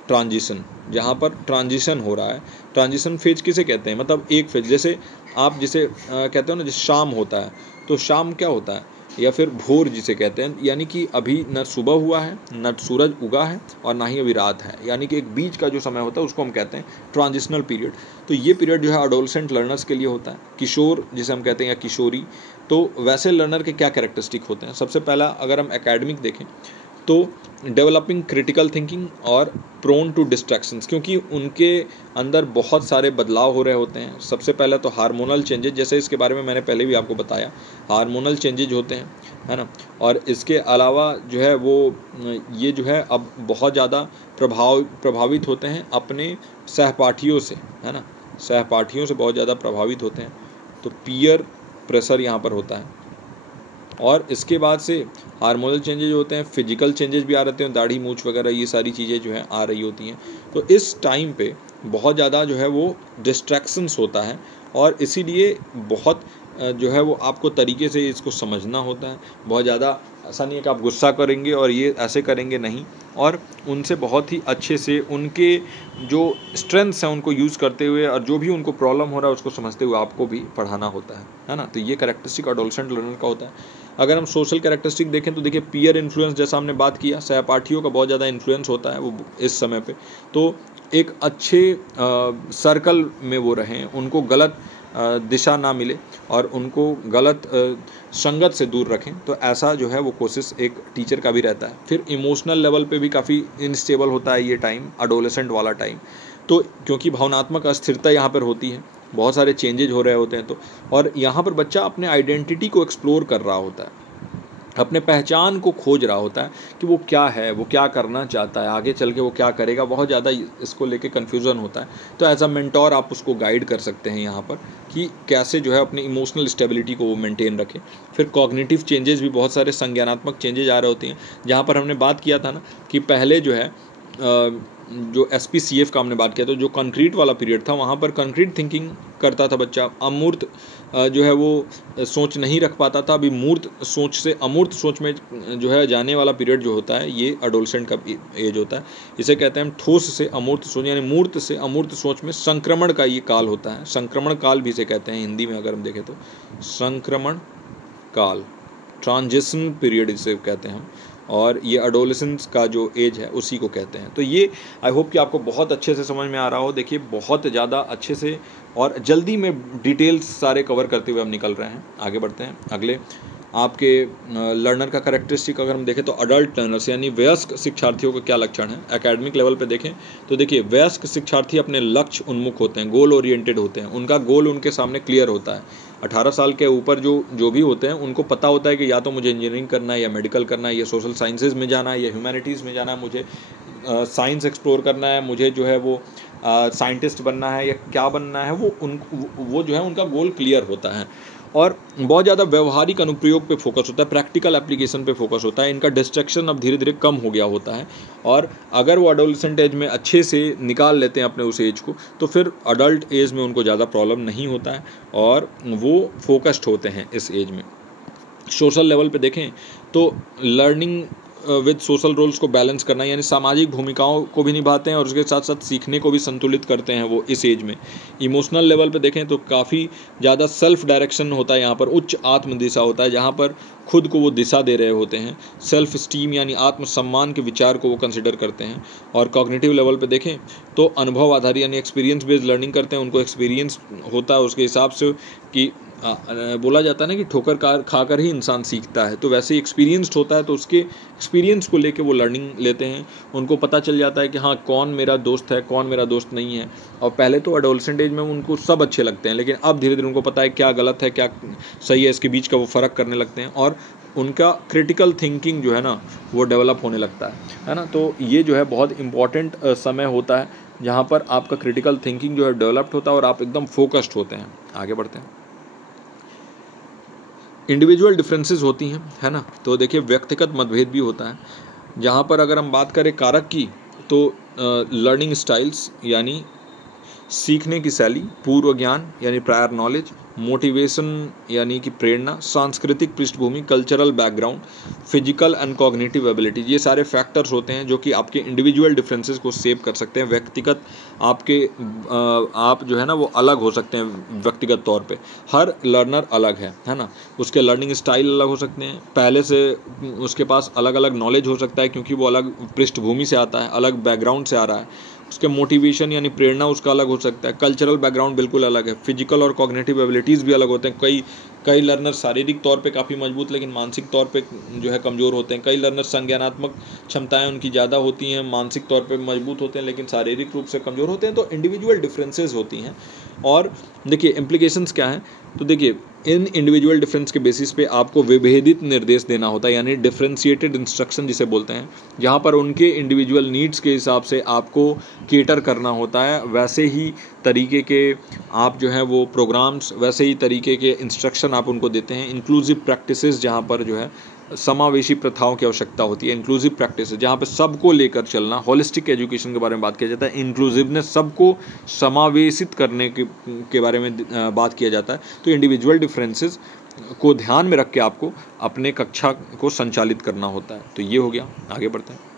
ट्रांजिशन, जहाँ पर ट्रांजिशन हो रहा है। ट्रांजिशन फेज किसे कहते हैं, मतलब एक फेज, जैसे आप जिसे कहते हो ना, जैसे शाम होता है, तो शाम क्या होता है, या फिर भोर जिसे कहते हैं, यानी कि अभी न सुबह हुआ है, न सूरज उगा है और ना ही अभी रात है, यानी कि एक बीच का जो समय होता है उसको हम कहते हैं ट्रांजिशनल पीरियड। तो ये पीरियड जो है एडोलेसेंट लर्नर्स के लिए होता है। किशोर जिसे हम कहते हैं या किशोरी, तो वैसे लर्नर के क्या कैरेक्टरिस्टिक होते हैं। सबसे पहला अगर हम एकेडमिक देखें तो डेवलपिंग क्रिटिकल थिंकिंग और प्रोन टू डिस्ट्रैक्शंस, क्योंकि उनके अंदर बहुत सारे बदलाव हो रहे होते हैं। सबसे पहले तो हार्मोनल चेंजेज, जैसे इसके बारे में मैंने पहले भी आपको बताया, हार्मोनल चेंजेज होते हैं, है ना। और इसके अलावा जो है वो ये जो है अब बहुत ज़्यादा प्रभावित होते हैं अपने सहपाठियों से, है ना, सहपाठियों से बहुत ज़्यादा प्रभावित होते हैं। तो पीयर प्रेशर यहाँ पर होता है। और इसके बाद से हार्मोनल चेंजेज होते हैं, फिजिकल चेंजेस भी आ रहे हैं, दाढ़ी मूंछ वगैरह ये सारी चीज़ें जो है आ रही होती हैं। तो इस टाइम पे बहुत ज़्यादा जो है वो डिस्ट्रैक्शंस होता है, और इसीलिए बहुत जो है वो आपको तरीके से इसको समझना होता है। बहुत ज़्यादा ऐसा नहीं है कि आप गुस्सा करेंगे और ये ऐसे करेंगे, नहीं, और उनसे बहुत ही अच्छे से उनके जो स्ट्रेंथ्स हैं उनको यूज़ करते हुए और जो भी उनको प्रॉब्लम हो रहा है उसको समझते हुए आपको भी पढ़ाना होता है ना। तो ये कैरेक्टरिस्टिक एडोलेसेंट लर्नर का होता है। अगर हम सोशल कैरेक्टरिस्टिक देखें तो देखिए पीयर इन्फ्लुएंस, जैसा हमने बात किया, सहपाठियों का बहुत ज़्यादा इन्फ्लुएंस होता है वो इस समय पे। तो एक अच्छे सर्कल में वो रहें, उनको गलत दिशा ना मिले और उनको गलत संगत से दूर रखें, तो ऐसा जो है वो कोशिश एक टीचर का भी रहता है। फिर इमोशनल लेवल पे भी काफ़ी इनस्टेबल होता है ये टाइम, एडोलेसेंट वाला टाइम, तो क्योंकि भावनात्मक अस्थिरता यहाँ पर होती है, बहुत सारे चेंजेज हो रहे होते हैं, तो और यहाँ पर बच्चा अपने आइडेंटिटी को एक्सप्लोर कर रहा होता है, अपने पहचान को खोज रहा होता है कि वो क्या है, वो क्या करना चाहता है, आगे चल के वो क्या करेगा, बहुत ज़्यादा इसको लेके कन्फ्यूज़न होता है। तो एज अ मेंटोर आप उसको गाइड कर सकते हैं यहाँ पर कि कैसे जो है अपनी इमोशनल स्टेबिलिटी को वो मेंटेन रखें। फिर कॉग्निटिव चेंजेस भी, बहुत सारे संज्ञानात्मक चेंजेज आ रहे होते हैं, जहाँ पर हमने बात किया था ना कि पहले जो है जो SPCF का हमने बात किया, तो जो कंक्रीट वाला पीरियड था वहाँ पर कंक्रीट थिंकिंग करता था बच्चा, अमूर्त जो है वो सोच नहीं रख पाता था। अभी मूर्त सोच से अमूर्त सोच में जो है जाने वाला पीरियड जो होता है ये एडोलेसेंट का एज होता है। इसे कहते हैं हम ठोस से अमूर्त सोच, यानी मूर्त से अमूर्त सोच में संक्रमण का ये काल होता है। संक्रमण काल भी इसे कहते हैं हिंदी में, अगर हम देखें तो संक्रमण काल, ट्रांजिशन पीरियड इसे कहते हैं हम, और ये एडोलेसेंस का जो एज है उसी को कहते हैं। तो ये आई होप कि आपको बहुत अच्छे से समझ में आ रहा हो। देखिए बहुत ज़्यादा अच्छे से और जल्दी में डिटेल्स सारे कवर करते हुए हम निकल रहे हैं। आगे बढ़ते हैं अगले आपके लर्नर का करेक्टरिस्टिक अगर हम देखें तो अडल्ट लर्नर्स यानी वयस्क शिक्षार्थियों का क्या लक्षण है। एकेडमिक लेवल पे देखें तो देखिए वयस्क शिक्षार्थी अपने लक्ष्य उन्मुख होते हैं, गोल ओरिएंटेड होते हैं, उनका गोल उनके सामने क्लियर होता है। 18 साल के ऊपर जो भी होते हैं उनको पता होता है कि या तो मुझे इंजीनियरिंग करना है, या मेडिकल करना है, या सोशल साइंसेज में जाना है, या ह्यूमैनिटीज़ में जाना है, मुझे साइंस एक्सप्लोर करना है, मुझे जो है वो साइंटिस्ट बनना है या क्या बनना है, वो जो है उनका गोल क्लियर होता है। और बहुत ज़्यादा व्यवहारिक अनुप्रयोग पे फोकस होता है, प्रैक्टिकल एप्लीकेशन पे फोकस होता है। इनका डिस्ट्रैक्शन अब धीरे धीरे कम हो गया होता है, और अगर वो एडोलेसेंट एज में अच्छे से निकाल लेते हैं अपने उस एज को, तो फिर अडल्ट एज में उनको ज़्यादा प्रॉब्लम नहीं होता है और वो फोकस्ड होते हैं इस एज में। सोशल लेवल पे देखें तो लर्निंग विद सोशल रोल्स को बैलेंस करना, यानी सामाजिक भूमिकाओं को भी निभाते हैं और उसके साथ साथ सीखने को भी संतुलित करते हैं वो इस एज में। इमोशनल लेवल पे देखें तो काफ़ी ज़्यादा सेल्फ डायरेक्शन होता है, यहाँ पर उच्च आत्म दिशा होता है, जहाँ पर खुद को वो दिशा दे रहे होते हैं। सेल्फ स्टीम यानी आत्मसम्मान के विचार को वो कंसिडर करते हैं। और कॉग्निटिव लेवल पे देखें तो अनुभव आधारित यानी एक्सपीरियंस बेस्ड लर्निंग करते हैं। उनको एक्सपीरियंस होता है उसके हिसाब से कि बोला जाता है ना कि ठोकर खाकर ही इंसान सीखता है, तो वैसे ही एक्सपीरियंस्ड होता है, तो उसके एक्सपीरियंस को लेके वो लर्निंग लेते हैं। उनको पता चल जाता है कि हाँ कौन मेरा दोस्त है, कौन मेरा दोस्त नहीं है। और पहले तो एडोलेसेंट एज में उनको सब अच्छे लगते हैं, लेकिन अब धीरे धीरे उनको पता है क्या गलत है क्या सही है, इसके बीच का वो फ़र्क करने लगते हैं, और उनका क्रिटिकल थिंकिंग जो है ना वो डेवलप होने लगता है ना। तो ये जो है बहुत इंपॉर्टेंट समय होता है जहाँ पर आपका क्रिटिकल थिंकिंग जो है डेवलप्ड होता है और आप एकदम फोकस्ड होते हैं। आगे बढ़ते हैं। इंडिविजुअल डिफरेंसेस होती हैं, है ना। तो देखिए व्यक्तिगत मतभेद भी होता है, जहाँ पर अगर हम बात करें कारक की तो लर्निंग स्टाइल्स यानी सीखने की शैली, पूर्व ज्ञान यानी प्रायर नॉलेज, मोटिवेशन यानी कि प्रेरणा, सांस्कृतिक पृष्ठभूमि, cultural background, physical and cognitive abilities, ये सारे फैक्टर्स होते हैं जो कि आपके इंडिविजुअल डिफरेंसेस को सेव कर सकते हैं। व्यक्तिगत आप जो है ना वो अलग हो सकते हैं व्यक्तिगत तौर पे, हर लर्नर अलग है ना। उसके लर्निंग स्टाइल अलग हो सकते हैं, पहले से उसके पास अलग अलग नॉलेज हो सकता है क्योंकि वो अलग पृष्ठभूमि से आता है, अलग बैकग्राउंड से आ रहा है। उसके मोटिवेशन यानी प्रेरणा उसका अलग हो सकता है, कल्चरल बैकग्राउंड बिल्कुल अलग है, फिजिकल और कॉग्निटिव एबिलिटीज़ भी अलग होते हैं। कई लर्नर शारीरिक तौर पे काफ़ी मजबूत लेकिन मानसिक तौर पे जो है कमज़ोर होते हैं। कई लर्नर संज्ञानात्मक क्षमताएं उनकी ज़्यादा होती हैं, मानसिक तौर पे मजबूत होते हैं लेकिन शारीरिक रूप से कमज़ोर होते हैं। तो इंडिविजुअल डिफरेंसेस होती हैं। और देखिए इम्प्लीकेशंस क्या हैं, तो देखिए इन इंडिविजुअल डिफरेंस के बेसिस पे आपको विभेदित निर्देश देना होता है, यानी डिफरेंशिएटेड इंस्ट्रक्शन जिसे बोलते हैं, जहाँ पर उनके इंडिविजुअल नीड्स के हिसाब से आपको केटर करना होता है। वैसे ही तरीके के आप जो है वो प्रोग्राम्स, वैसे ही तरीके के इंस्ट्रक्शन आप उनको देते हैं। इंक्लूसिव प्रैक्टिसेस जहाँ पर जो है समावेशी प्रथाओं की आवश्यकता होती है। इंक्लूसिव प्रैक्टिस जहाँ पे सबको लेकर चलना, होलिस्टिक एजुकेशन के बारे में बात किया जाता है। इंक्लूसिवनेस, सबको समावेशित करने के बारे में बात किया जाता है। तो इंडिविजुअल डिफरेंसेस को ध्यान में रख के आपको अपने कक्षा को संचालित करना होता है। तो ये हो गया। आगे बढ़ते हैं।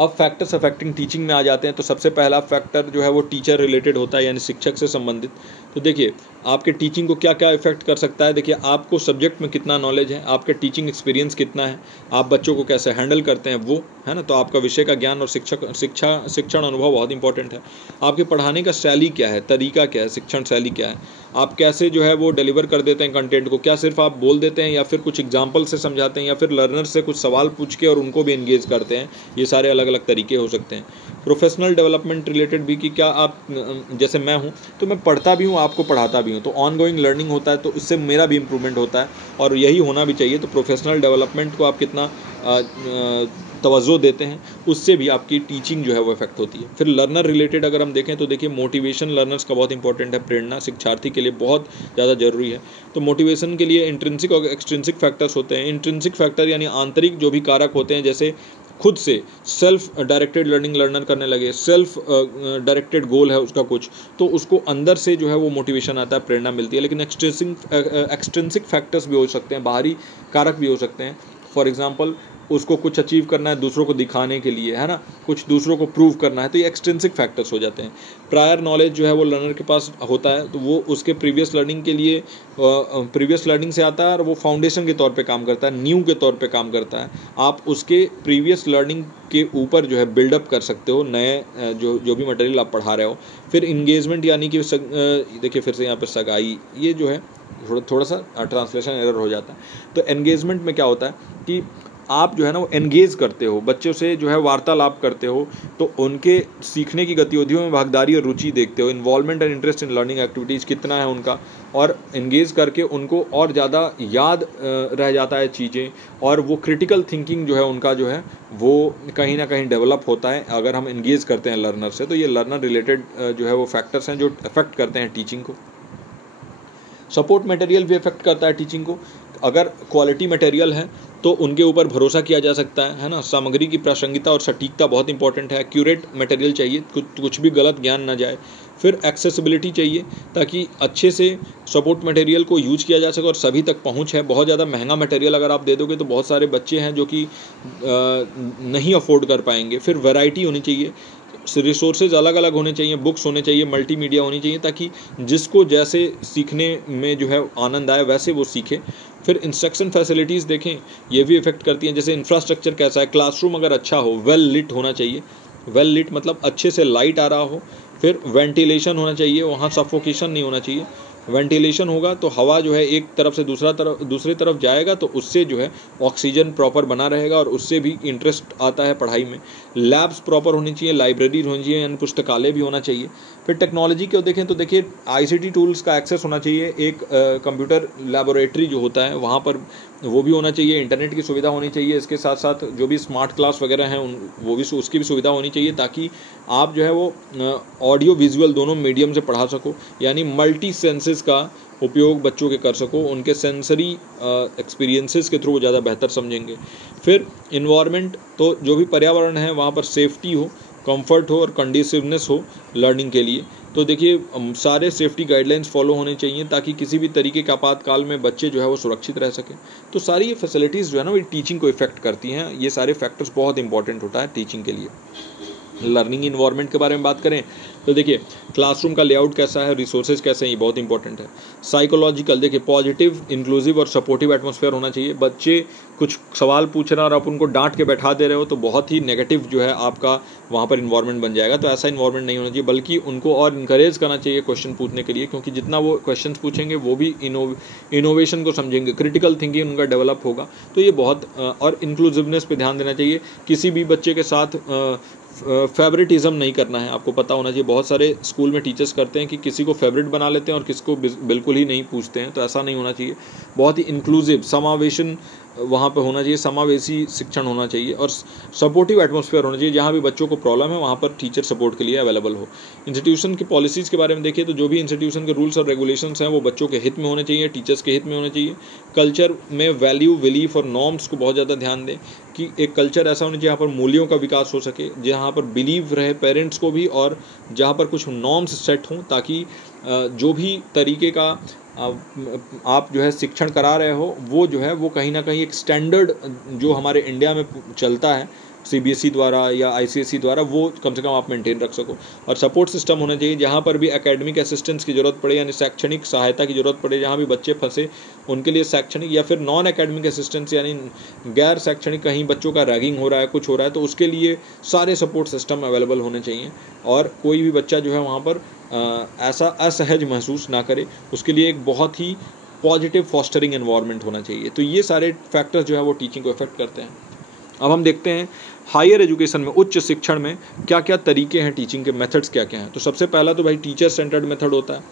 अब फैक्टर्स अफेक्टिंग टीचिंग में आ जाते हैं। तो सबसे पहला फैक्टर जो है वो टीचर रिलेटेड होता है, यानी शिक्षक से संबंधित। तो देखिए आपके टीचिंग को क्या क्या इफेक्ट कर सकता है। देखिए आपको सब्जेक्ट में कितना नॉलेज है, आपका टीचिंग एक्सपीरियंस कितना है, आप बच्चों को कैसे हैंडल करते हैं वो, है ना। तो आपका विषय का ज्ञान और शिक्षण अनुभव बहुत इंपॉर्टेंट है। आपके पढ़ाने का शैली क्या है, तरीका क्या है, शिक्षण शैली क्या है, आप कैसे जो है वो डिलीवर कर देते हैं कंटेंट को। क्या सिर्फ आप बोल देते हैं या फिर कुछ एग्जाम्पल से समझाते हैं या फिर लर्नर से कुछ सवाल पूछ के और उनको भी एंगेज करते हैं। ये सारे अलग अलग तरीके हो सकते हैं। प्रोफेशनल डेवलपमेंट रिलेटेड भी कि क्या आप, जैसे मैं हूँ तो मैं पढ़ता भी हूँ, आपको पढ़ाता भी हूँ, तो ऑन गोइंग लर्निंग होता है, तो इससे मेरा भी इम्प्रूवमेंट होता है और यही होना भी चाहिए। तो प्रोफेशनल डेवलपमेंट को आप कितना तवज्जो देते हैं, उससे भी आपकी टीचिंग जो है वो इफेक्ट होती है। फिर लर्नर रिलेटेड अगर हम देखें तो देखिए मोटिवेशन लर्नर्स का बहुत इंपॉर्टेंट है। प्रेरणा शिक्षार्थी के लिए बहुत ज़्यादा जरूरी है। तो मोटिवेशन के लिए इंट्रिंसिक और एक्सट्रिंसिक फैक्टर्स होते हैं। इंट्रिंसिक फैक्टर यानी आंतरिक जो भी कारक होते हैं, जैसे खुद से सेल्फ डायरेक्टेड लर्निंग लर्नर करने लगे, सेल्फ डायरेक्टेड गोल है उसका कुछ, तो उसको अंदर से जो है वो मोटिवेशन आता है, प्रेरणा मिलती है। लेकिन एक्सट्रिंसिक फैक्टर्स भी हो सकते हैं, बाहरी कारक भी हो सकते हैं। फॉर एग्जांपल उसको कुछ अचीव करना है दूसरों को दिखाने के लिए, है ना, कुछ दूसरों को प्रूव करना है, तो ये एक्सट्रिंसिक फैक्टर्स हो जाते हैं। प्रायर नॉलेज जो है वो लर्नर के पास होता है, तो वो उसके प्रीवियस लर्निंग के लिए प्रीवियस लर्निंग से आता है और वो फाउंडेशन के तौर पे काम करता है, न्यू के तौर पे काम करता है। आप उसके प्रीवियस लर्निंग के ऊपर जो है बिल्डअप कर सकते हो नए जो भी मटेरियल आप पढ़ा रहे हो। फिर इंगेजमेंट यानी कि देखिए फिर से यहाँ पर सगाई, ये जो है थोड़ा सा ट्रांसलेशन एरर हो जाता है। तो एंगेजमेंट में क्या होता है कि आप जो है ना वो एंगेज करते हो, बच्चों से जो है वार्तालाप करते हो, तो उनके सीखने की गतिविधियों में भागीदारी और रुचि देखते हो, involvement and interest in learning activities कितना है उनका, और एंगेज करके उनको और ज़्यादा याद रह जाता है चीज़ें, और वो क्रिटिकल थिंकिंग जो है उनका जो है वो कहीं ना कहीं डेवलप होता है अगर हम एंगेज करते हैं लर्नर से। तो ये लर्नर रिलेटेड जो है वो फैक्टर्स हैं जो अफेक्ट करते हैं टीचिंग को। सपोर्ट मटेरियल भी अफेक्ट करता है टीचिंग को। अगर क्वालिटी मटेरियल है तो उनके ऊपर भरोसा किया जा सकता है ना। सामग्री की प्रासंगिकता और सटीकता बहुत इंपॉर्टेंट है। एक्यूरेट मटेरियल चाहिए, कुछ भी गलत ज्ञान ना जाए। फिर एक्सेसिबिलिटी चाहिए ताकि अच्छे से सपोर्ट मटेरियल को यूज किया जा सके और सभी तक पहुंच है। बहुत ज़्यादा महंगा मटेरियल अगर आप दे दोगे तो बहुत सारे बच्चे हैं जो कि नहीं अफोर्ड कर पाएंगे। फिर वैरायटी होनी चाहिए, रिसोर्सेज अलग अलग होने चाहिए, बुक्स होने चाहिए, मल्टीमीडिया होनी चाहिए ताकि जिसको जैसे सीखने में जो है आनंद आए वैसे वो सीखे। फिर इंस्ट्रक्शन फैसिलिटीज़ देखें, ये भी इफेक्ट करती हैं। जैसे इंफ्रास्ट्रक्चर कैसा है, क्लासरूम अगर अच्छा हो, वेल लिट होना चाहिए। वेल लिट मतलब अच्छे से लाइट आ रहा हो। फिर वेंटिलेशन होना चाहिए, वहाँ सफोकेशन नहीं होना चाहिए। वेंटिलेशन होगा तो हवा जो है एक तरफ से दूसरी तरफ जाएगा तो उससे जो है ऑक्सीजन प्रॉपर बना रहेगा और उससे भी इंटरेस्ट आता है पढ़ाई में। लैब्स प्रॉपर होनी चाहिए, लाइब्रेरी होनी चाहिए, यानी पुस्तकालय भी होना चाहिए। फिर टेक्नोलॉजी को देखें तो देखिए आईसीटी टूल्स का एक्सेस होना चाहिए। एक कंप्यूटर लैबोरेटरी जो होता है वहाँ पर वो भी होना चाहिए। इंटरनेट की सुविधा होनी चाहिए। इसके साथ साथ जो भी स्मार्ट क्लास वगैरह हैं वो भी उसकी भी सुविधा होनी चाहिए ताकि आप जो है वो ऑडियो विजुअल दोनों मीडियम से पढ़ा सको, यानी मल्टी सेंसेस का उपयोग बच्चों के कर सको। उनके सेंसरी एक्सपीरियंसेस के थ्रू वो ज़्यादा बेहतर समझेंगे। फिर इन्वायरमेंट, तो जो भी पर्यावरण है वहाँ पर सेफ्टी हो, कंफर्ट हो और कंडीसिवनेस हो लर्निंग के लिए। तो देखिए सारे सेफ्टी गाइडलाइंस फॉलो होने चाहिए ताकि किसी भी तरीके के आपातकाल में बच्चे जो है वो सुरक्षित रह सकें। तो सारी ये फैसिलिटीज़ जो है ना वो टीचिंग को इफेक्ट करती हैं। ये सारे फैक्टर्स बहुत इंपॉर्टेंट होता है टीचिंग के लिए। लर्निंग इन्वायरमेंट के बारे में बात करें तो देखिए क्लासरूम का लेआउट कैसा है, रिसोर्सेज कैसे हैं, ये बहुत इंपॉर्टेंट है। साइकोलॉजिकल, देखिए पॉजिटिव, इंक्लूसिव और सपोर्टिव एटमॉस्फेयर होना चाहिए। बच्चे कुछ सवाल पूछ रहे हैं और आप उनको डांट के बैठा दे रहे हो तो बहुत ही नेगेटिव जो है आपका वहाँ पर इन्वायरमेंट बन जाएगा। तो ऐसा इन्वायरमेंट नहीं होना चाहिए, बल्कि उनको और इनकरेज करना चाहिए क्वेश्चन पूछने के लिए, क्योंकि जितना वो क्वेश्चन पूछेंगे वो भी इनोवेशन को समझेंगे, क्रिटिकल थिंकिंग उनका डेवलप होगा। तो ये बहुत और इंक्लूसिवनेस पे ध्यान देना चाहिए। किसी भी बच्चे के साथ फेवरेटिज्म नहीं करना है, आपको पता होना चाहिए। बहुत सारे स्कूल में टीचर्स करते हैं कि किसी को फेवरेट बना लेते हैं और किसको बिल्कुल ही नहीं पूछते हैं, तो ऐसा नहीं होना चाहिए। बहुत ही इंक्लूसिव, समावेशन वहाँ पे होना चाहिए, समावेशी शिक्षण होना चाहिए और सपोर्टिव एटमॉस्फेयर होना चाहिए। जहाँ भी बच्चों को प्रॉब्लम है वहाँ पर टीचर सपोर्ट के लिए अवेलेबल हो। इंस्टीट्यूशन की पॉलिसीज़ के बारे में देखिए तो जो भी इंस्टीट्यूशन के रूल्स और रेगुलेशंस हैं वो बच्चों के हित में होने चाहिए, टीचर्स के हित में होने चाहिए। कल्चर में वैल्यू, बिलीफ और नॉर्म्स को बहुत ज़्यादा ध्यान दें कि एक कल्चर ऐसा होना चाहिए जहाँ पर मूल्यों का विकास हो सके, जहाँ पर बिलीव रहे पेरेंट्स को भी, और जहाँ पर कुछ नॉर्म्स सेट हों ताकि जो भी तरीके का आप जो है शिक्षण करा रहे हो वो जो है वो कहीं ना कहीं एक स्टैंडर्ड जो हमारे इंडिया में चलता है सीबीएसई द्वारा या आईसीएसई द्वारा, वो कम से कम आप मेंटेन रख सको। और सपोर्ट सिस्टम होना चाहिए जहाँ पर भी एकेडमिक असिस्टेंस की ज़रूरत पड़े, यानी शैक्षणिक सहायता की ज़रूरत पड़े, जहाँ भी बच्चे फंसे उनके लिए शैक्षणिक या फिर नॉन एकेडमिक असिस्टेंस यानी गैर शैक्षणिक, कहीं बच्चों का रैगिंग हो रहा है, कुछ हो रहा है, तो उसके लिए सारे सपोर्ट सिस्टम अवेलेबल होने चाहिए और कोई भी बच्चा जो है वहाँ पर ऐसा असहज महसूस ना करे, उसके लिए एक बहुत ही पॉजिटिव फॉस्टरिंग एनवायरनमेंट होना चाहिए। तो ये सारे फैक्टर्स जो है वो टीचिंग को इफेक्ट करते हैं। अब हम देखते हैं हायर एजुकेशन में, उच्च शिक्षण में क्या क्या तरीके हैं, टीचिंग के मेथड्स क्या क्या हैं। तो सबसे पहला तो भाई टीचर सेंटर्ड मेथड होता है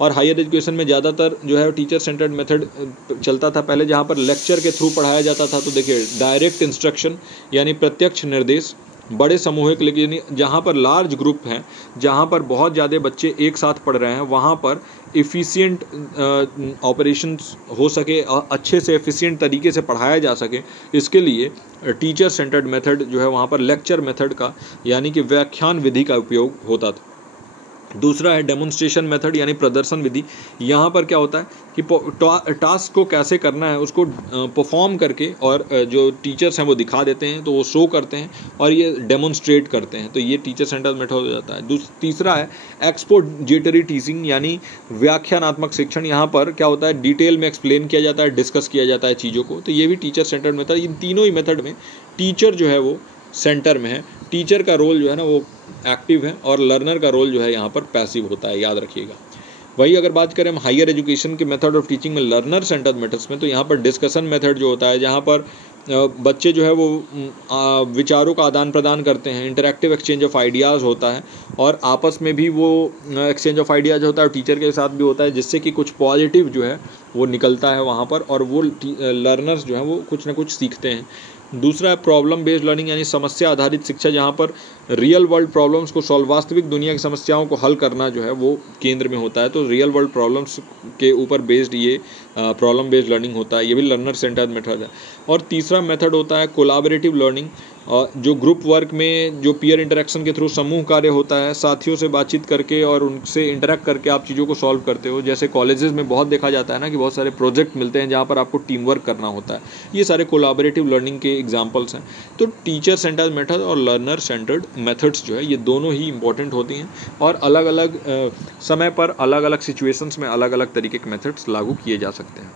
और हायर एजुकेशन में ज़्यादातर जो है टीचर सेंटर्ड मेथड चलता था पहले, जहाँ पर लेक्चर के थ्रू पढ़ाया जाता था। तो देखिए डायरेक्ट इंस्ट्रक्शन यानी प्रत्यक्ष निर्देश, बड़े समूह के लिए, जहाँ पर लार्ज ग्रुप हैं, जहाँ पर बहुत ज़्यादा बच्चे एक साथ पढ़ रहे हैं, वहाँ पर इफ़िशियंट ऑपरेशंस हो सके, अच्छे से एफिशिएंट तरीके से पढ़ाया जा सके, इसके लिए टीचर सेंटर्ड मेथड जो है वहाँ पर लेक्चर मेथड का यानी कि व्याख्यान विधि का उपयोग होता था। दूसरा है डेमोन्स्ट्रेशन मेथड यानी प्रदर्शन विधि। यहाँ पर क्या होता है कि टास्क को कैसे करना है उसको परफॉर्म करके और जो टीचर्स हैं वो दिखा देते हैं, तो वो शो करते हैं और ये डेमोन्स्ट्रेट करते हैं, तो ये टीचर सेंटर्ड मेथड हो जाता है। तीसरा है एक्सपोजिटरी टीचिंग यानी व्याख्यानात्मक शिक्षण। यहाँ पर क्या होता है, डिटेल में एक्सप्लेन किया जाता है, डिस्कस किया जाता है चीज़ों को, तो ये भी टीचर सेंटर्ड मेथड। इन तीनों ही मेथड में टीचर जो है वो सेंटर में है, टीचर का रोल जो है ना वो एक्टिव है और लर्नर का रोल जो है यहाँ पर पैसिव होता है, याद रखिएगा। वही अगर बात करें हम हायर एजुकेशन के मेथड ऑफ टीचिंग में लर्नर सेंटर्ड मेथड्स में, तो यहाँ पर डिस्कशन मेथड जो होता है, जहाँ पर बच्चे जो है वो विचारों का आदान प्रदान करते हैं, इंटरैक्टिव एक्सचेंज ऑफ आइडियाज़ होता है, और आपस में भी वो एक्सचेंज ऑफ आइडियाज़ होता है और टीचर के साथ भी होता है, जिससे कि कुछ पॉजिटिव जो है वो निकलता है वहाँ पर, और वो लर्नर्स जो हैं वो कुछ ना कुछ सीखते हैं। दूसरा है प्रॉब्लम बेस्ड लर्निंग, यानी समस्या आधारित शिक्षा, जहाँ पर रियल वर्ल्ड प्रॉब्लम्स को सॉल्व, वास्तविक दुनिया की समस्याओं को हल करना जो है वो केंद्र में होता है। तो रियल वर्ल्ड प्रॉब्लम्स के ऊपर बेस्ड ये प्रॉब्लम बेस्ड लर्निंग होता है, ये भी लर्नर सेंटर्ड मेथड है। और तीसरा मेथड होता है कोलैबोरेटिव लर्निंग, जो ग्रुप वर्क में जो पीयर इंटरेक्शन के थ्रू समूह कार्य होता है, साथियों से बातचीत करके और उनसे इंटरेक्ट करके आप चीज़ों को सॉल्व करते हो। जैसे कॉलेजेस में बहुत देखा जाता है ना कि बहुत सारे प्रोजेक्ट मिलते हैं जहाँ पर आपको टीम वर्क करना होता है, ये सारे कोलैबोरेटिव लर्निंग के एग्जांपल्स हैं। तो टीचर सेंटर्ड मेथड और लर्नर सेंटर्ड मेथड्स जो है ये दोनों ही इंपॉर्टेंट होती हैं, और अलग अलग समय पर अलग अलग सिचुएशंस में अलग अलग तरीके के मेथड्स लागू किए जा सकते हैं।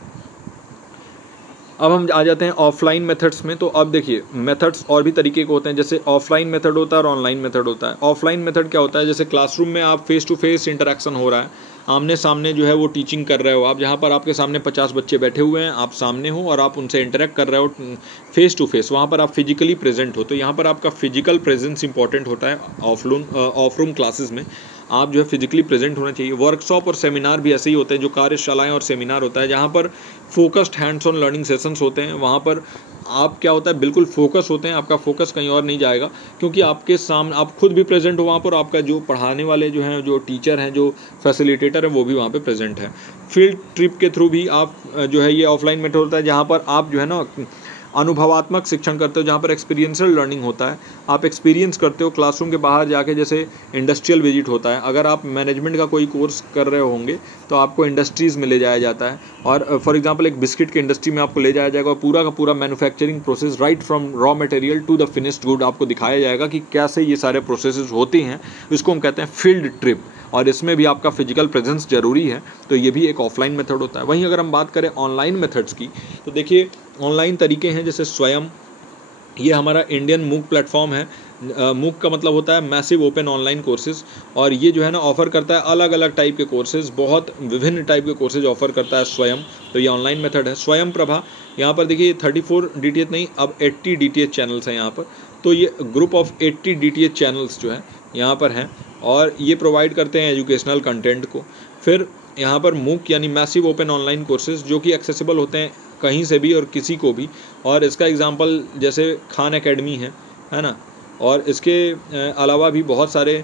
अब हम आ जाते हैं ऑफलाइन मेथड्स में। तो अब देखिए मेथड्स और भी तरीके के होते हैं, जैसे ऑफलाइन मेथड होता है और ऑनलाइन मेथड होता है। ऑफलाइन मेथड क्या होता है, जैसे क्लासरूम में आप फेस टू फेस इंटरेक्शन हो रहा है, आमने सामने जो है वो टीचिंग कर रहे हो आप, जहाँ पर आपके सामने 50 बच्चे बैठे हुए हैं, आप सामने हो और आप उनसे इंटरेक्ट कर रहे हो फेस टू फेस, वहाँ पर आप फिजिकली प्रेजेंट हो। तो यहाँ पर आपका फिजिकल प्रेजेंस इंपॉर्टेंट होता है। ऑफ रूम क्लासेस में आप जो है फिजिकली प्रेजेंट होना चाहिए। वर्कशॉप और सेमिनार भी ऐसे ही होते हैं, जो कार्यशालाएं और सेमिनार होता है, जहाँ पर focused hands on learning sessions होते हैं। वहाँ पर आप क्या होता है, बिल्कुल फोकस होते हैं, आपका फोकस कहीं और नहीं जाएगा, क्योंकि आपके सामने आप खुद भी प्रेजेंट हो वहाँ पर, आपका जो पढ़ाने वाले जो हैं, जो टीचर हैं, जो फैसिलिटेटर हैं, वो भी वहाँ पे प्रेजेंट है। फील्ड ट्रिप के थ्रू भी आप जो है, ये ऑफलाइन मेथड होता है, जहाँ पर आप जो है ना अनुभवात्मक शिक्षण करते हो, जहाँ पर एक्सपीरियंशियल लर्निंग होता है, आप एक्सपीरियंस करते हो क्लासरूम के बाहर जाके, जैसे इंडस्ट्रियल विजिट होता है। अगर आप मैनेजमेंट का कोई कोर्स कर रहे होंगे तो आपको इंडस्ट्रीज़ में ले जाया जाता है, और फॉर एग्जांपल एक बिस्किट की इंडस्ट्री में आपको ले जाया जाएगा, और पूरा का पूरा manufacturing process right from raw material to the finished good आपको दिखाया जाएगा कि कैसे ये सारे प्रोसेसेस होती हैं। इसको हम कहते हैं फील्ड ट्रिप, और इसमें भी आपका फिजिकल प्रेजेंस जरूरी है। तो ये भी एक ऑफलाइन मेथड होता है। वहीं अगर हम बात करें ऑनलाइन मेथड्स की, तो देखिए ऑनलाइन तरीके हैं, जैसे स्वयं, ये हमारा इंडियन मूक प्लेटफॉर्म है। मूक का मतलब होता है मैसिव ओपन ऑनलाइन कोर्सेज, और ये जो है ना ऑफर करता है अलग अलग टाइप के कोर्सेज, बहुत विभिन्न टाइप के कोर्सेज ऑफर करता है स्वयं। तो ये ऑनलाइन मेथड है। स्वयं प्रभा, यहाँ पर देखिए 34 DTH नहीं, अब 80 DTH चैनल्स हैं यहाँ पर। तो ये ग्रुप ऑफ 80 DTH चैनल्स जो है यहाँ पर हैं, और ये प्रोवाइड करते हैं एजुकेशनल कंटेंट को। फिर यहाँ पर मूक यानी मैसिव ओपन ऑनलाइन कोर्सेज, जो कि एक्सेसिबल होते हैं कहीं से भी और किसी को भी। और इसका एग्जांपल जैसे खान एकेडमी है ना, और इसके अलावा भी बहुत सारे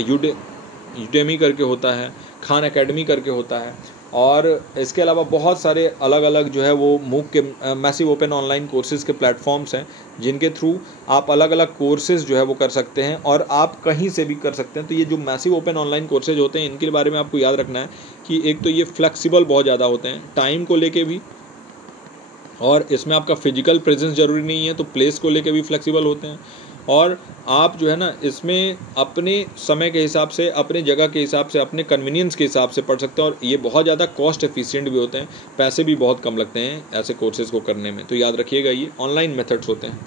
यूडेमी करके होता है, खान एकेडमी करके होता है, और इसके अलावा बहुत सारे अलग अलग जो है वो मूक के मैसिव ओपन ऑनलाइन कोर्सेज़ के प्लेटफॉर्म्स हैं, जिनके थ्रू आप अलग अलग कोर्सेज़ जो है वो कर सकते हैं, और आप कहीं से भी कर सकते हैं। तो ये जो मैसिव ओपन ऑनलाइन कोर्सेज होते हैं, इनके बारे में आपको याद रखना है कि एक तो ये फ्लेक्सिबल बहुत ज़्यादा होते हैं टाइम को लेके भी, और इसमें आपका फिजिकल प्रेजेंस ज़रूरी नहीं है, तो प्लेस को लेके भी फ्लेक्सिबल होते हैं, और आप जो है ना इसमें अपने समय के हिसाब से, अपने जगह के हिसाब से, अपने कन्वीनियंस के हिसाब से पढ़ सकते हैं, और ये बहुत ज़्यादा कॉस्ट एफिशिएंट भी होते हैं, पैसे भी बहुत कम लगते हैं ऐसे कोर्सेज़ को करने में। तो याद रखिएगा, ये ऑनलाइन मेथड्स होते हैं।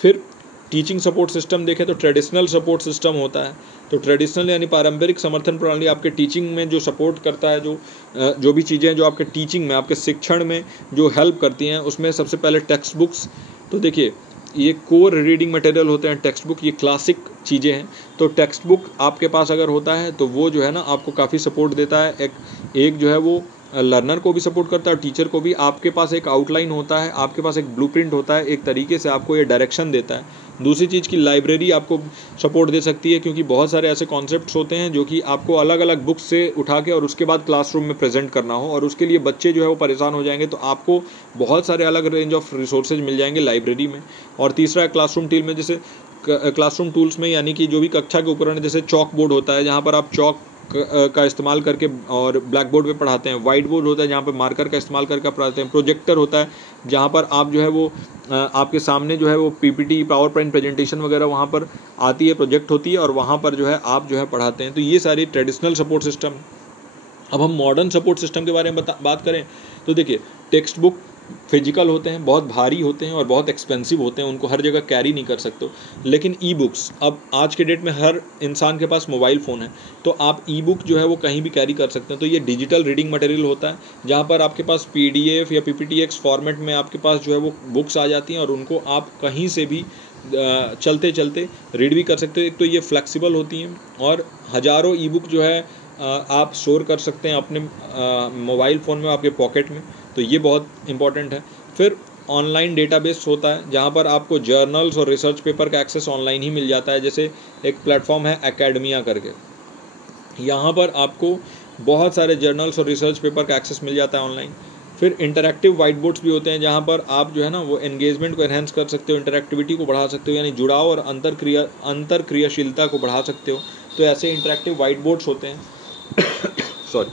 फिर टीचिंग सपोर्ट सिस्टम देखें तो ट्रेडिशनल सपोर्ट सिस्टम होता है। तो ट्रेडिशनल यानी पारंपरिक समर्थन प्रणाली आपके टीचिंग में जो सपोर्ट करता है, जो भी चीज़ें जो आपके टीचिंग में, आपके शिक्षण में जो हेल्प करती हैं, उसमें सबसे पहले टेक्स्ट बुक्स। तो देखिए ये कोर रीडिंग मटेरियल होते हैं टेक्स्ट बुक, ये क्लासिक चीज़ें हैं। तो टेक्स्ट बुक आपके पास अगर होता है तो वो जो है ना आपको काफ़ी सपोर्ट देता है। एक जो है वो लर्नर को भी सपोर्ट करता है और टीचर को भी। आपके पास एक आउटलाइन होता है, आपके पास एक ब्लूप्रिंट होता है, एक तरीके से आपको ये डायरेक्शन देता है। दूसरी चीज़ की लाइब्रेरी आपको सपोर्ट दे सकती है, क्योंकि बहुत सारे ऐसे कॉन्सेप्ट्स होते हैं जो कि आपको अलग अलग बुक्स से उठा के और उसके बाद क्लासरूम में प्रेजेंट करना हो, और उसके लिए बच्चे जो है वो परेशान हो जाएंगे। तो आपको बहुत सारे अलग रेंज ऑफ रिसोर्सेज मिल जाएंगे लाइब्रेरी में। और तीसरा क्लासरूम टील में, जैसे क्लासरूम टूल्स में, यानी कि जो भी कक्षा के उपकरण, जैसे चॉक बोर्ड होता है जहाँ पर आप चॉक का इस्तेमाल करके और ब्लैक बोर्ड पे पढ़ाते हैं। वाइट बोर्ड होता है जहाँ पे मार्कर का इस्तेमाल करके पढ़ाते हैं। प्रोजेक्टर होता है जहाँ पर आप जो है वो आपके सामने जो है वो पीपीटी, पावर पॉइंट प्रेजेंटेशन वगैरह वहाँ पर आती है, प्रोजेक्ट होती है, और वहाँ पर जो है आप जो है पढ़ाते हैं। तो ये सारी ट्रेडिशनल सपोर्ट सिस्टम। अब हम मॉडर्न सपोर्ट सिस्टम के बारे में बात करें तो देखिए टेक्स्ट बुक फिजिकल होते हैं, बहुत भारी होते हैं और बहुत एक्सपेंसिव होते हैं, उनको हर जगह कैरी नहीं कर सकते। लेकिन ई बुक्स, अब आज के डेट में हर इंसान के पास मोबाइल फ़ोन है, तो आप ई बुक जो है वो कहीं भी कैरी कर सकते हैं। तो ये डिजिटल रीडिंग मटेरियल होता है, जहाँ पर आपके पास PDF या PPTX फॉर्मेट में आपके पास जो है वो बुक्स आ जाती हैं और उनको आप कहीं से भी चलते चलते रीड भी कर सकते हो। एक तो ये फ्लेक्सिबल होती हैं और हज़ारों ई बुक जो है आप स्टोर कर सकते हैं अपने मोबाइल फ़ोन में, आपके पॉकेट में, तो ये बहुत इंपॉर्टेंट है। फिर ऑनलाइन डेटाबेस होता है, जहाँ पर आपको जर्नल्स और रिसर्च पेपर का एक्सेस ऑनलाइन ही मिल जाता है। जैसे एक प्लेटफॉर्म है एकेडमिया करके, यहाँ पर आपको बहुत सारे जर्नल्स और रिसर्च पेपर का एक्सेस मिल जाता है ऑनलाइन। फिर इंटरैक्टिव वाइट बोर्ड्स भी होते हैं, जहाँ पर आप जो है ना वो एंगेजमेंट को एनहेंस कर सकते हो, इंटरैक्टिविटी को बढ़ा सकते हो, यानी जुड़ाव और अंतर क्रियाशीलता को बढ़ा सकते हो। तो ऐसे इंटरैक्टिव वाइट बोर्ड्स होते हैं सॉरी।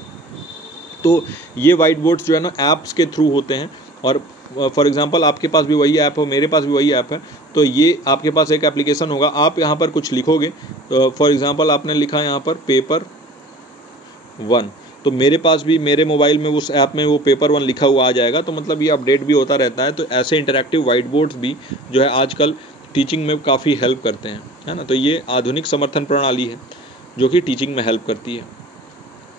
तो ये वाइट बोर्ड्स जो है ना ऐप्स के थ्रू होते हैं, और फॉर एग्जांपल आपके पास भी वही ऐप हो, मेरे पास भी वही ऐप है, तो ये आपके पास एक एप्लीकेशन होगा, आप यहाँ पर कुछ लिखोगे, फॉर एग्जांपल आपने लिखा यहाँ पर पेपर 1, तो मेरे पास भी मेरे मोबाइल में उस ऐप में वो पेपर 1 लिखा हुआ आ जाएगा। तो मतलब ये अपडेट भी होता रहता है। तो ऐसे इंटरैक्टिव वाइट बोर्ड्स भी जो है आजकल टीचिंग में काफ़ी हेल्प करते हैं, है ना। तो ये आधुनिक समर्थन प्रणाली है जो कि टीचिंग में हेल्प करती है।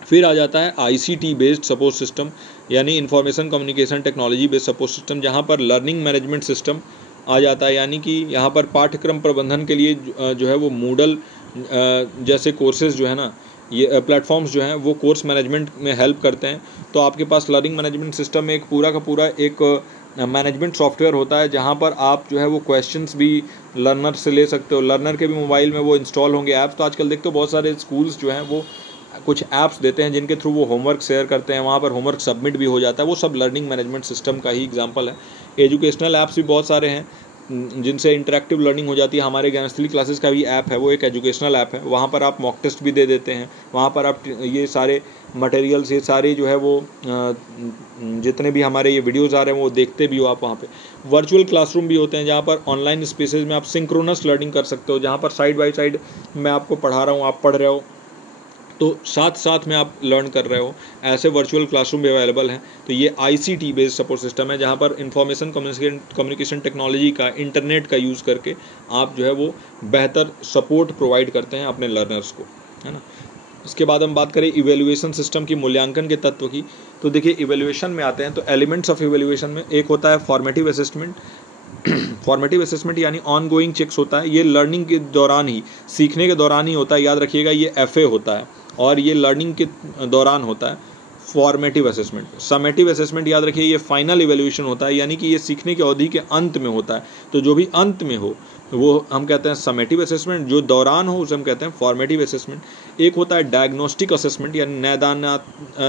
फिर आ जाता है ICT बेस्ड सपोर्ट सिस्टम, यानी information communication technology based support system, जहाँ पर लर्निंग मैनेजमेंट सिस्टम आ जाता है। यानी कि यहाँ पर पाठ्यक्रम प्रबंधन के लिए जो है वो मूडल जैसे कोर्सेज जो है ना, ये प्लेटफॉर्म्स जो हैं वो कोर्स मैनेजमेंट में हेल्प करते हैं। तो आपके पास लर्निंग मैनेजमेंट सिस्टम में एक पूरा का पूरा एक मैनेजमेंट सॉफ्टवेयर होता है, जहाँ पर आप जो है वो क्वेश्चंस भी लर्नर से ले सकते हो, लर्नर के भी मोबाइल में वो इंस्टॉल होंगे ऐप्स। तो आजकल देखते हो बहुत सारे स्कूल्स जो हैं वो कुछ ऐप्स देते हैं जिनके थ्रू वो होमवर्क शेयर करते हैं, वहाँ पर होमवर्क सबमिट भी हो जाता है। वो सब लर्निंग मैनेजमेंट सिस्टम का ही एग्जांपल है। एजुकेशनल ऐप्स भी बहुत सारे हैं जिनसे इंटरैक्टिव लर्निंग हो जाती है। हमारे ज्ञानस्थली क्लासेस का भी ऐप है, वो एक एजुकेशनल ऐप है, वहाँ पर आप मॉक टेस्ट भी दे देते हैं, वहाँ पर आप ये सारे मटेरियल्स, ये सारे जो है वो जितने भी हमारे ये वीडियोज़ आ रहे हैं वो देखते भी हो आप वहाँ पे। वर्चुअल क्लासरूम भी होते हैं, जहाँ पर ऑनलाइन स्पेसेस में आप सिंक्रोनस लर्निंग कर सकते हो, जहाँ पर साइड बाई साइड मैं आपको पढ़ा रहा हूँ, आप पढ़ रहे हो, तो साथ साथ में आप लर्न कर रहे हो। ऐसे वर्चुअल क्लासरूम भी अवेलेबल हैं। तो ये ICT बेस्ड सपोर्ट सिस्टम है, जहाँ पर इंफॉर्मेशन कम्युनिकेशन टेक्नोलॉजी का, इंटरनेट का यूज़ करके आप जो है वो बेहतर सपोर्ट प्रोवाइड करते हैं अपने लर्नर्स को, है ना। इसके बाद हम बात करें इवेल्युएशन सिस्टम की, मूल्यांकन के तत्व की। तो देखिए इवेल्युएशन में आते हैं तो एलिमेंट्स ऑफ इवेल्युएशन में एक होता है फॉर्मेटिव असेसमेंट। फॉर्मेटिव असेसमेंट यानी ऑन गोइंग चेक्स होता है, ये लर्निंग के दौरान ही, सीखने के दौरान ही होता है, याद रखिएगा। ये FA होता है और ये लर्निंग के दौरान होता है फॉर्मेटिव असेसमेंट। समेटिव असेसमेंट याद रखिए ये फाइनल इवेल्युएशन होता है, यानी कि ये सीखने की अवधि के अंत में होता है। तो जो भी अंत में हो वो हम कहते हैं समेटिव असेसमेंट, जो दौरान हो उसे हम कहते हैं फॉर्मेटिव असेसमेंट। एक होता है डायग्नोस्टिक असेसमेंट यानी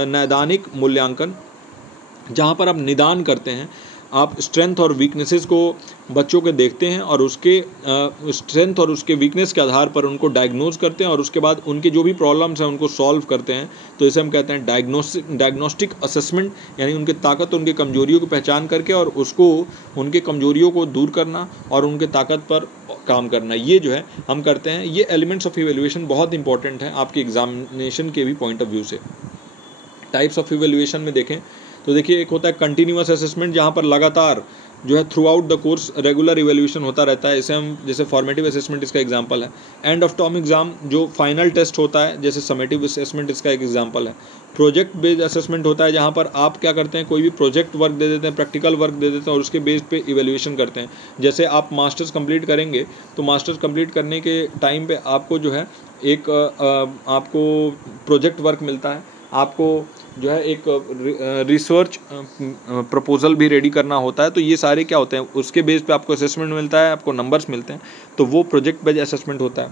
नैदानिक मूल्यांकन, जहाँ पर आप निदान करते हैं, आप स्ट्रेंथ और वीकनेसेस को बच्चों के देखते हैं और उसके स्ट्रेंथ और उसके वीकनेस के आधार पर उनको डायग्नोज करते हैं और उसके बाद उनके जो भी प्रॉब्लम्स हैं उनको सॉल्व करते हैं। तो इसे हम कहते हैं डायग्नोस्टिक असेसमेंट, यानी उनके ताकत, उनके कमजोरियों की पहचान करके और उसको, उनके कमजोरियों को दूर करना और उनके ताकत पर काम करना, ये जो है हम करते हैं। ये एलिमेंट्स ऑफ इवेल्युएशन बहुत इंपॉर्टेंट है आपके एग्जामिनेशन के भी पॉइंट ऑफ व्यू से। टाइप्स ऑफ इवेल्युएशन में देखें तो देखिए एक होता है कंटिन्यूअस असेसमेंट, जहाँ पर लगातार जो है through out the course regular evaluation होता रहता है। इसे हम, जैसे फॉर्मेटिव असेसमेंट इसका एग्जांपल है। एंड ऑफ टर्म एग्जाम जो फाइनल टेस्ट होता है, जैसे समेटिव असेसमेंट इसका एक एग्जांपल है। प्रोजेक्ट बेस्ड असेसमेंट होता है, जहाँ पर आप क्या करते हैं, कोई भी प्रोजेक्ट वर्क दे देते हैं, प्रैक्टिकल वर्क दे देते हैं और उसके बेस पे इवेल्युएशन करते हैं। जैसे आप मास्टर्स कंप्लीट करेंगे तो मास्टर्स कंप्लीट करने के टाइम पे आपको जो है एक आपको प्रोजेक्ट वर्क मिलता है, आपको जो है एक रिसर्च प्रपोजल भी रेडी करना होता है। तो ये सारे क्या होते हैं, उसके बेस पे आपको असेसमेंट मिलता है, आपको नंबर्स मिलते हैं, तो वो प्रोजेक्ट बेस्ड असेसमेंट होता है।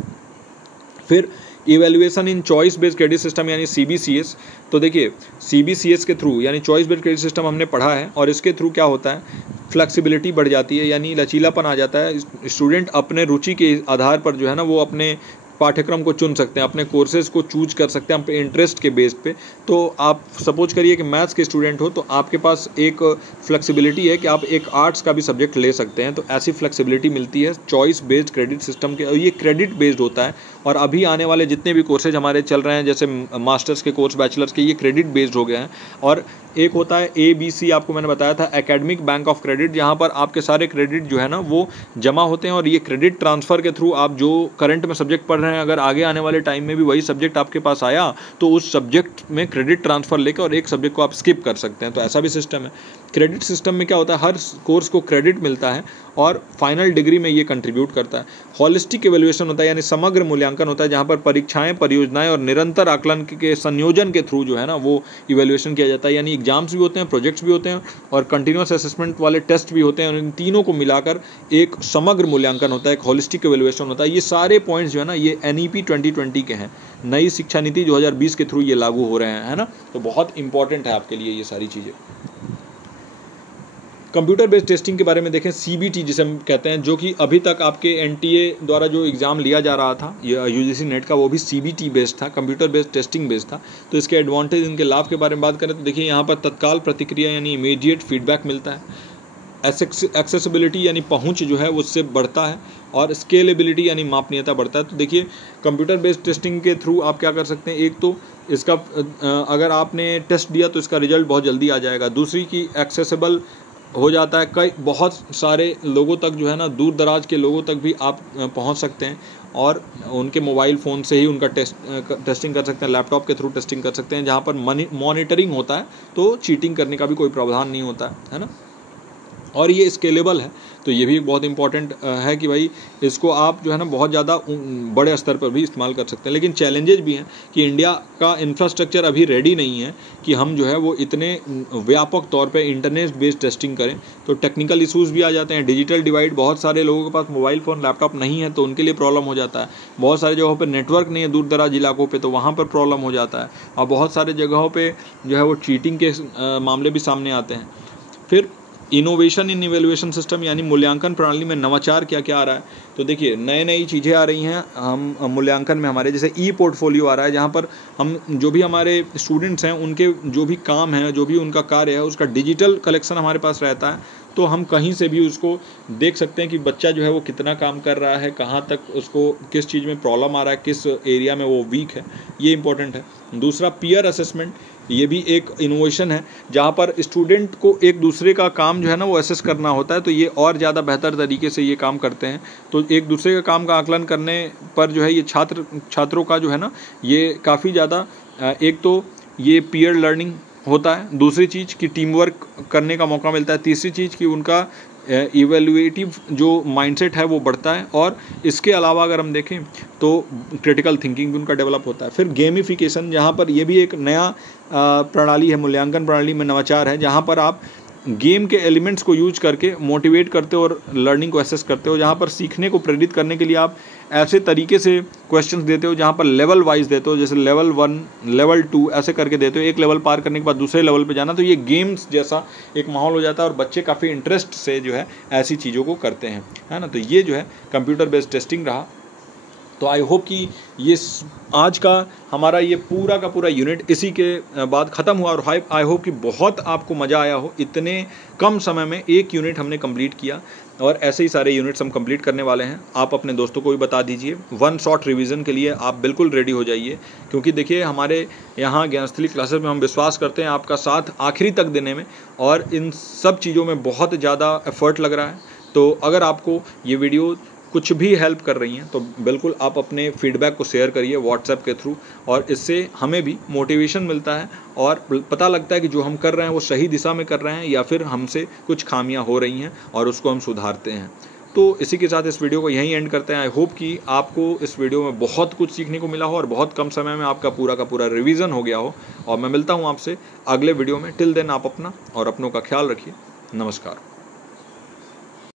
फिर इवेल्युएशन इन चॉइस बेस्ड क्रेडिट सिस्टम यानी CBCS। तो देखिए CBCS के थ्रू, यानी चॉइस बेस्ड क्रेडिट सिस्टम हमने पढ़ा है, और इसके थ्रू क्या होता है, फ्लेक्सिबिलिटी बढ़ जाती है, यानी लचीलापन आ जाता है। स्टूडेंट अपने रुचि के आधार पर जो है ना वो अपने पाठ्यक्रम को चुन सकते हैं, अपने कोर्सेज को चूज कर सकते हैं अपने इंटरेस्ट के बेस पे। तो आप सपोज करिए कि मैथ्स के स्टूडेंट हो तो आपके पास एक फ्लेक्सिबिलिटी है कि आप एक आर्ट्स का भी सब्जेक्ट ले सकते हैं। तो ऐसी फ्लेक्सिबिलिटी मिलती है चॉइस बेस्ड क्रेडिट सिस्टम के, और ये क्रेडिट बेस्ड होता है। और अभी आने वाले जितने भी कोर्सेज हमारे चल रहे हैं, जैसे मास्टर्स के कोर्स, बैचलर्स के, ये क्रेडिट बेस्ड हो गए हैं। और एक होता है ABC, आपको मैंने बताया था, एकेडमिक बैंक ऑफ क्रेडिट, जहाँ पर आपके सारे क्रेडिट जो है ना वो जमा होते हैं, और ये क्रेडिट ट्रांसफ़र के थ्रू आप जो करंट में सब्जेक्ट पढ़ रहे हैं, अगर आगे आने वाले टाइम में भी वही सब्जेक्ट आपके पास आया तो उस सब्जेक्ट में क्रेडिट ट्रांसफ़र लेकर और एक सब्जेक्ट को आप स्किप कर सकते हैं। तो ऐसा भी सिस्टम है। क्रेडिट सिस्टम में क्या होता है, हर कोर्स को क्रेडिट मिलता है और फाइनल डिग्री में ये कंट्रीब्यूट करता है। हॉलिस्टिक एवेल्यूएशन होता है, यानी समग्र मूल्यांकन होता है, जहाँ पर परीक्षाएं, परियोजनाएं और निरंतर आकलन के संयोजन के थ्रू जो है ना वो इवेल्यूएशन किया जाता है। यानी एग्जाम्स भी होते हैं, प्रोजेक्ट्स भी होते हैं और कंटिन्यूस असेसमेंट वाले टेस्ट भी होते हैं, और इन तीनों को मिलाकर एक समग्र मूल्यांकन होता है, एक हॉलिस्टिक एवेल्यूएशन होता है। ये सारे पॉइंट्स जो है ना ये NEP 2020 के हैं, नई शिक्षा नीति 2020 के थ्रू ये लागू हो रहे हैं, है ना। तो बहुत इंपॉर्टेंट है आपके लिए ये सारी चीज़ें। कंप्यूटर बेस्ड टेस्टिंग के बारे में देखें, CBT जिसे हम कहते हैं, जो कि अभी तक आपके NTA द्वारा जो एग्ज़ाम लिया जा रहा था UGC नेट का, वो भी CBT बेस्ड था, कंप्यूटर बेस्ड टेस्टिंग बेस्ड था। तो इसके एडवांटेज, इनके लाभ के बारे में बात करें तो देखिए, यहाँ पर तत्काल प्रतिक्रिया यानी इमीडिएट फीडबैक मिलता है, एक्सेसिबिलिटी यानी पहुंच जो है उससे बढ़ता है, और स्केलेबिलिटी यानी मापनीयता बढ़ता है। तो देखिए, कंप्यूटर बेस्ड टेस्टिंग के थ्रू आप क्या कर सकते हैं, एक तो इसका अगर आपने टेस्ट दिया तो इसका रिजल्ट बहुत जल्दी आ जाएगा। दूसरी की एक्सेसिबल हो जाता है, कई बहुत सारे लोगों तक जो है ना, दूर दराज के लोगों तक भी आप पहुंच सकते हैं, और उनके मोबाइल फ़ोन से ही उनका टेस्टिंग कर सकते हैं, लैपटॉप के थ्रू टेस्टिंग कर सकते हैं, जहां पर मॉनिटरिंग होता है तो चीटिंग करने का भी कोई प्रावधान नहीं होता है ना। और ये स्केलेबल है, तो ये भी बहुत इंपॉर्टेंट है कि भाई इसको आप जो है ना बहुत ज़्यादा बड़े स्तर पर भी इस्तेमाल कर सकते हैं। लेकिन चैलेंजेस भी हैं कि इंडिया का इंफ्रास्ट्रक्चर अभी रेडी नहीं है कि हम जो है वो इतने व्यापक तौर पे इंटरनेट बेस्ड टेस्टिंग करें। तो टेक्निकल इशूज़ भी आ जाते हैं, डिजिटल डिवाइड, बहुत सारे लोगों के पास मोबाइल फ़ोन, लैपटॉप नहीं है तो उनके लिए प्रॉब्लम हो जाता है। बहुत सारी जगहों पर नेटवर्क नहीं है, दूर दराज इलाकों पर, तो वहाँ पर प्रॉब्लम हो जाता है। और बहुत सारे जगहों पर जो है वो चीटिंग के मामले भी सामने आते हैं। फिर इनोवेशन इन इवेल्युएशन सिस्टम, यानी मूल्यांकन प्रणाली में नवाचार क्या क्या आ रहा है। तो देखिए, नई नई चीज़ें आ रही हैं हम मूल्यांकन में हमारे, जैसे पोर्टफोलियो आ रहा है, जहाँ पर हम जो भी हमारे स्टूडेंट्स हैं उनके जो भी काम है, जो भी उनका कार्य है, उसका डिजिटल कलेक्शन हमारे पास रहता है। तो हम कहीं से भी उसको देख सकते हैं कि बच्चा जो है वो कितना काम कर रहा है, कहाँ तक उसको किस चीज़ में प्रॉब्लम आ रहा है, किस एरिया में वो वीक है, ये इंपॉर्टेंट है। दूसरा, पीयर असेसमेंट, ये भी एक इनोवेशन है, जहाँ पर स्टूडेंट को एक दूसरे का काम जो है ना वो असेस करना होता है। तो ये और ज़्यादा बेहतर तरीके से ये काम करते हैं। तो एक दूसरे के काम का आकलन करने पर जो है ये छात्रों का जो है ना ये काफ़ी ज़्यादा, एक तो ये पीयर लर्निंग होता है, दूसरी चीज़ कि टीम वर्क करने का मौका मिलता है, तीसरी चीज़ कि उनका इवेल्युएटिव जो माइंडसेट है वो बढ़ता है, और इसके अलावा अगर हम देखें तो क्रिटिकल थिंकिंग भी उनका डेवलप होता है। फिर गेमिफिकेशन, जहाँ पर ये भी एक नया प्रणाली है, मूल्यांकन प्रणाली में नवाचार है, जहाँ पर आप गेम के एलिमेंट्स को यूज करके मोटिवेट करते हो और लर्निंग को एसेस करते हो, जहाँ पर सीखने को प्रेरित करने के लिए आप ऐसे तरीके से क्वेश्चंस देते हो जहाँ पर लेवल वाइज देते हो, जैसे लेवल 1, लेवल 2 ऐसे करके देते हो, एक लेवल पार करने के बाद दूसरे लेवल पे जाना। तो ये गेम्स जैसा एक माहौल हो जाता है और बच्चे काफ़ी इंटरेस्ट से जो है ऐसी चीज़ों को करते हैं, है ना। तो ये जो है कंप्यूटर बेस्ड टेस्टिंग रहा। तो आई होप कि ये आज का हमारा ये पूरा का पूरा यूनिट इसी के बाद ख़त्म हुआ, और आई होप कि बहुत आपको मज़ा आया हो। इतने कम समय में एक यूनिट हमने कंप्लीट किया, और ऐसे ही सारे यूनिट्स हम कंप्लीट करने वाले हैं। आप अपने दोस्तों को भी बता दीजिए। वन शॉट रिवीजन के लिए आप बिल्कुल रेडी हो जाइए, क्योंकि देखिए हमारे यहाँ ज्ञानस्थली क्लासेस में हम विश्वास करते हैं आपका साथ आखिरी तक देने में, और इन सब चीज़ों में बहुत ज़्यादा एफर्ट लग रहा है। तो अगर आपको ये वीडियो कुछ भी हेल्प कर रही हैं तो बिल्कुल आप अपने फीडबैक को शेयर करिए व्हाट्सएप के थ्रू, और इससे हमें भी मोटिवेशन मिलता है और पता लगता है कि जो हम कर रहे हैं वो सही दिशा में कर रहे हैं या फिर हमसे कुछ खामियां हो रही हैं और उसको हम सुधारते हैं। तो इसी के साथ इस वीडियो को यहीं एंड करते हैं। आई होप कि आपको इस वीडियो में बहुत कुछ सीखने को मिला हो और बहुत कम समय में आपका पूरा का पूरा रिवीजन हो गया हो, और मैं मिलता हूँ आपसे अगले वीडियो में। टिल देन आप अपना और अपनों का ख्याल रखिए। नमस्कार।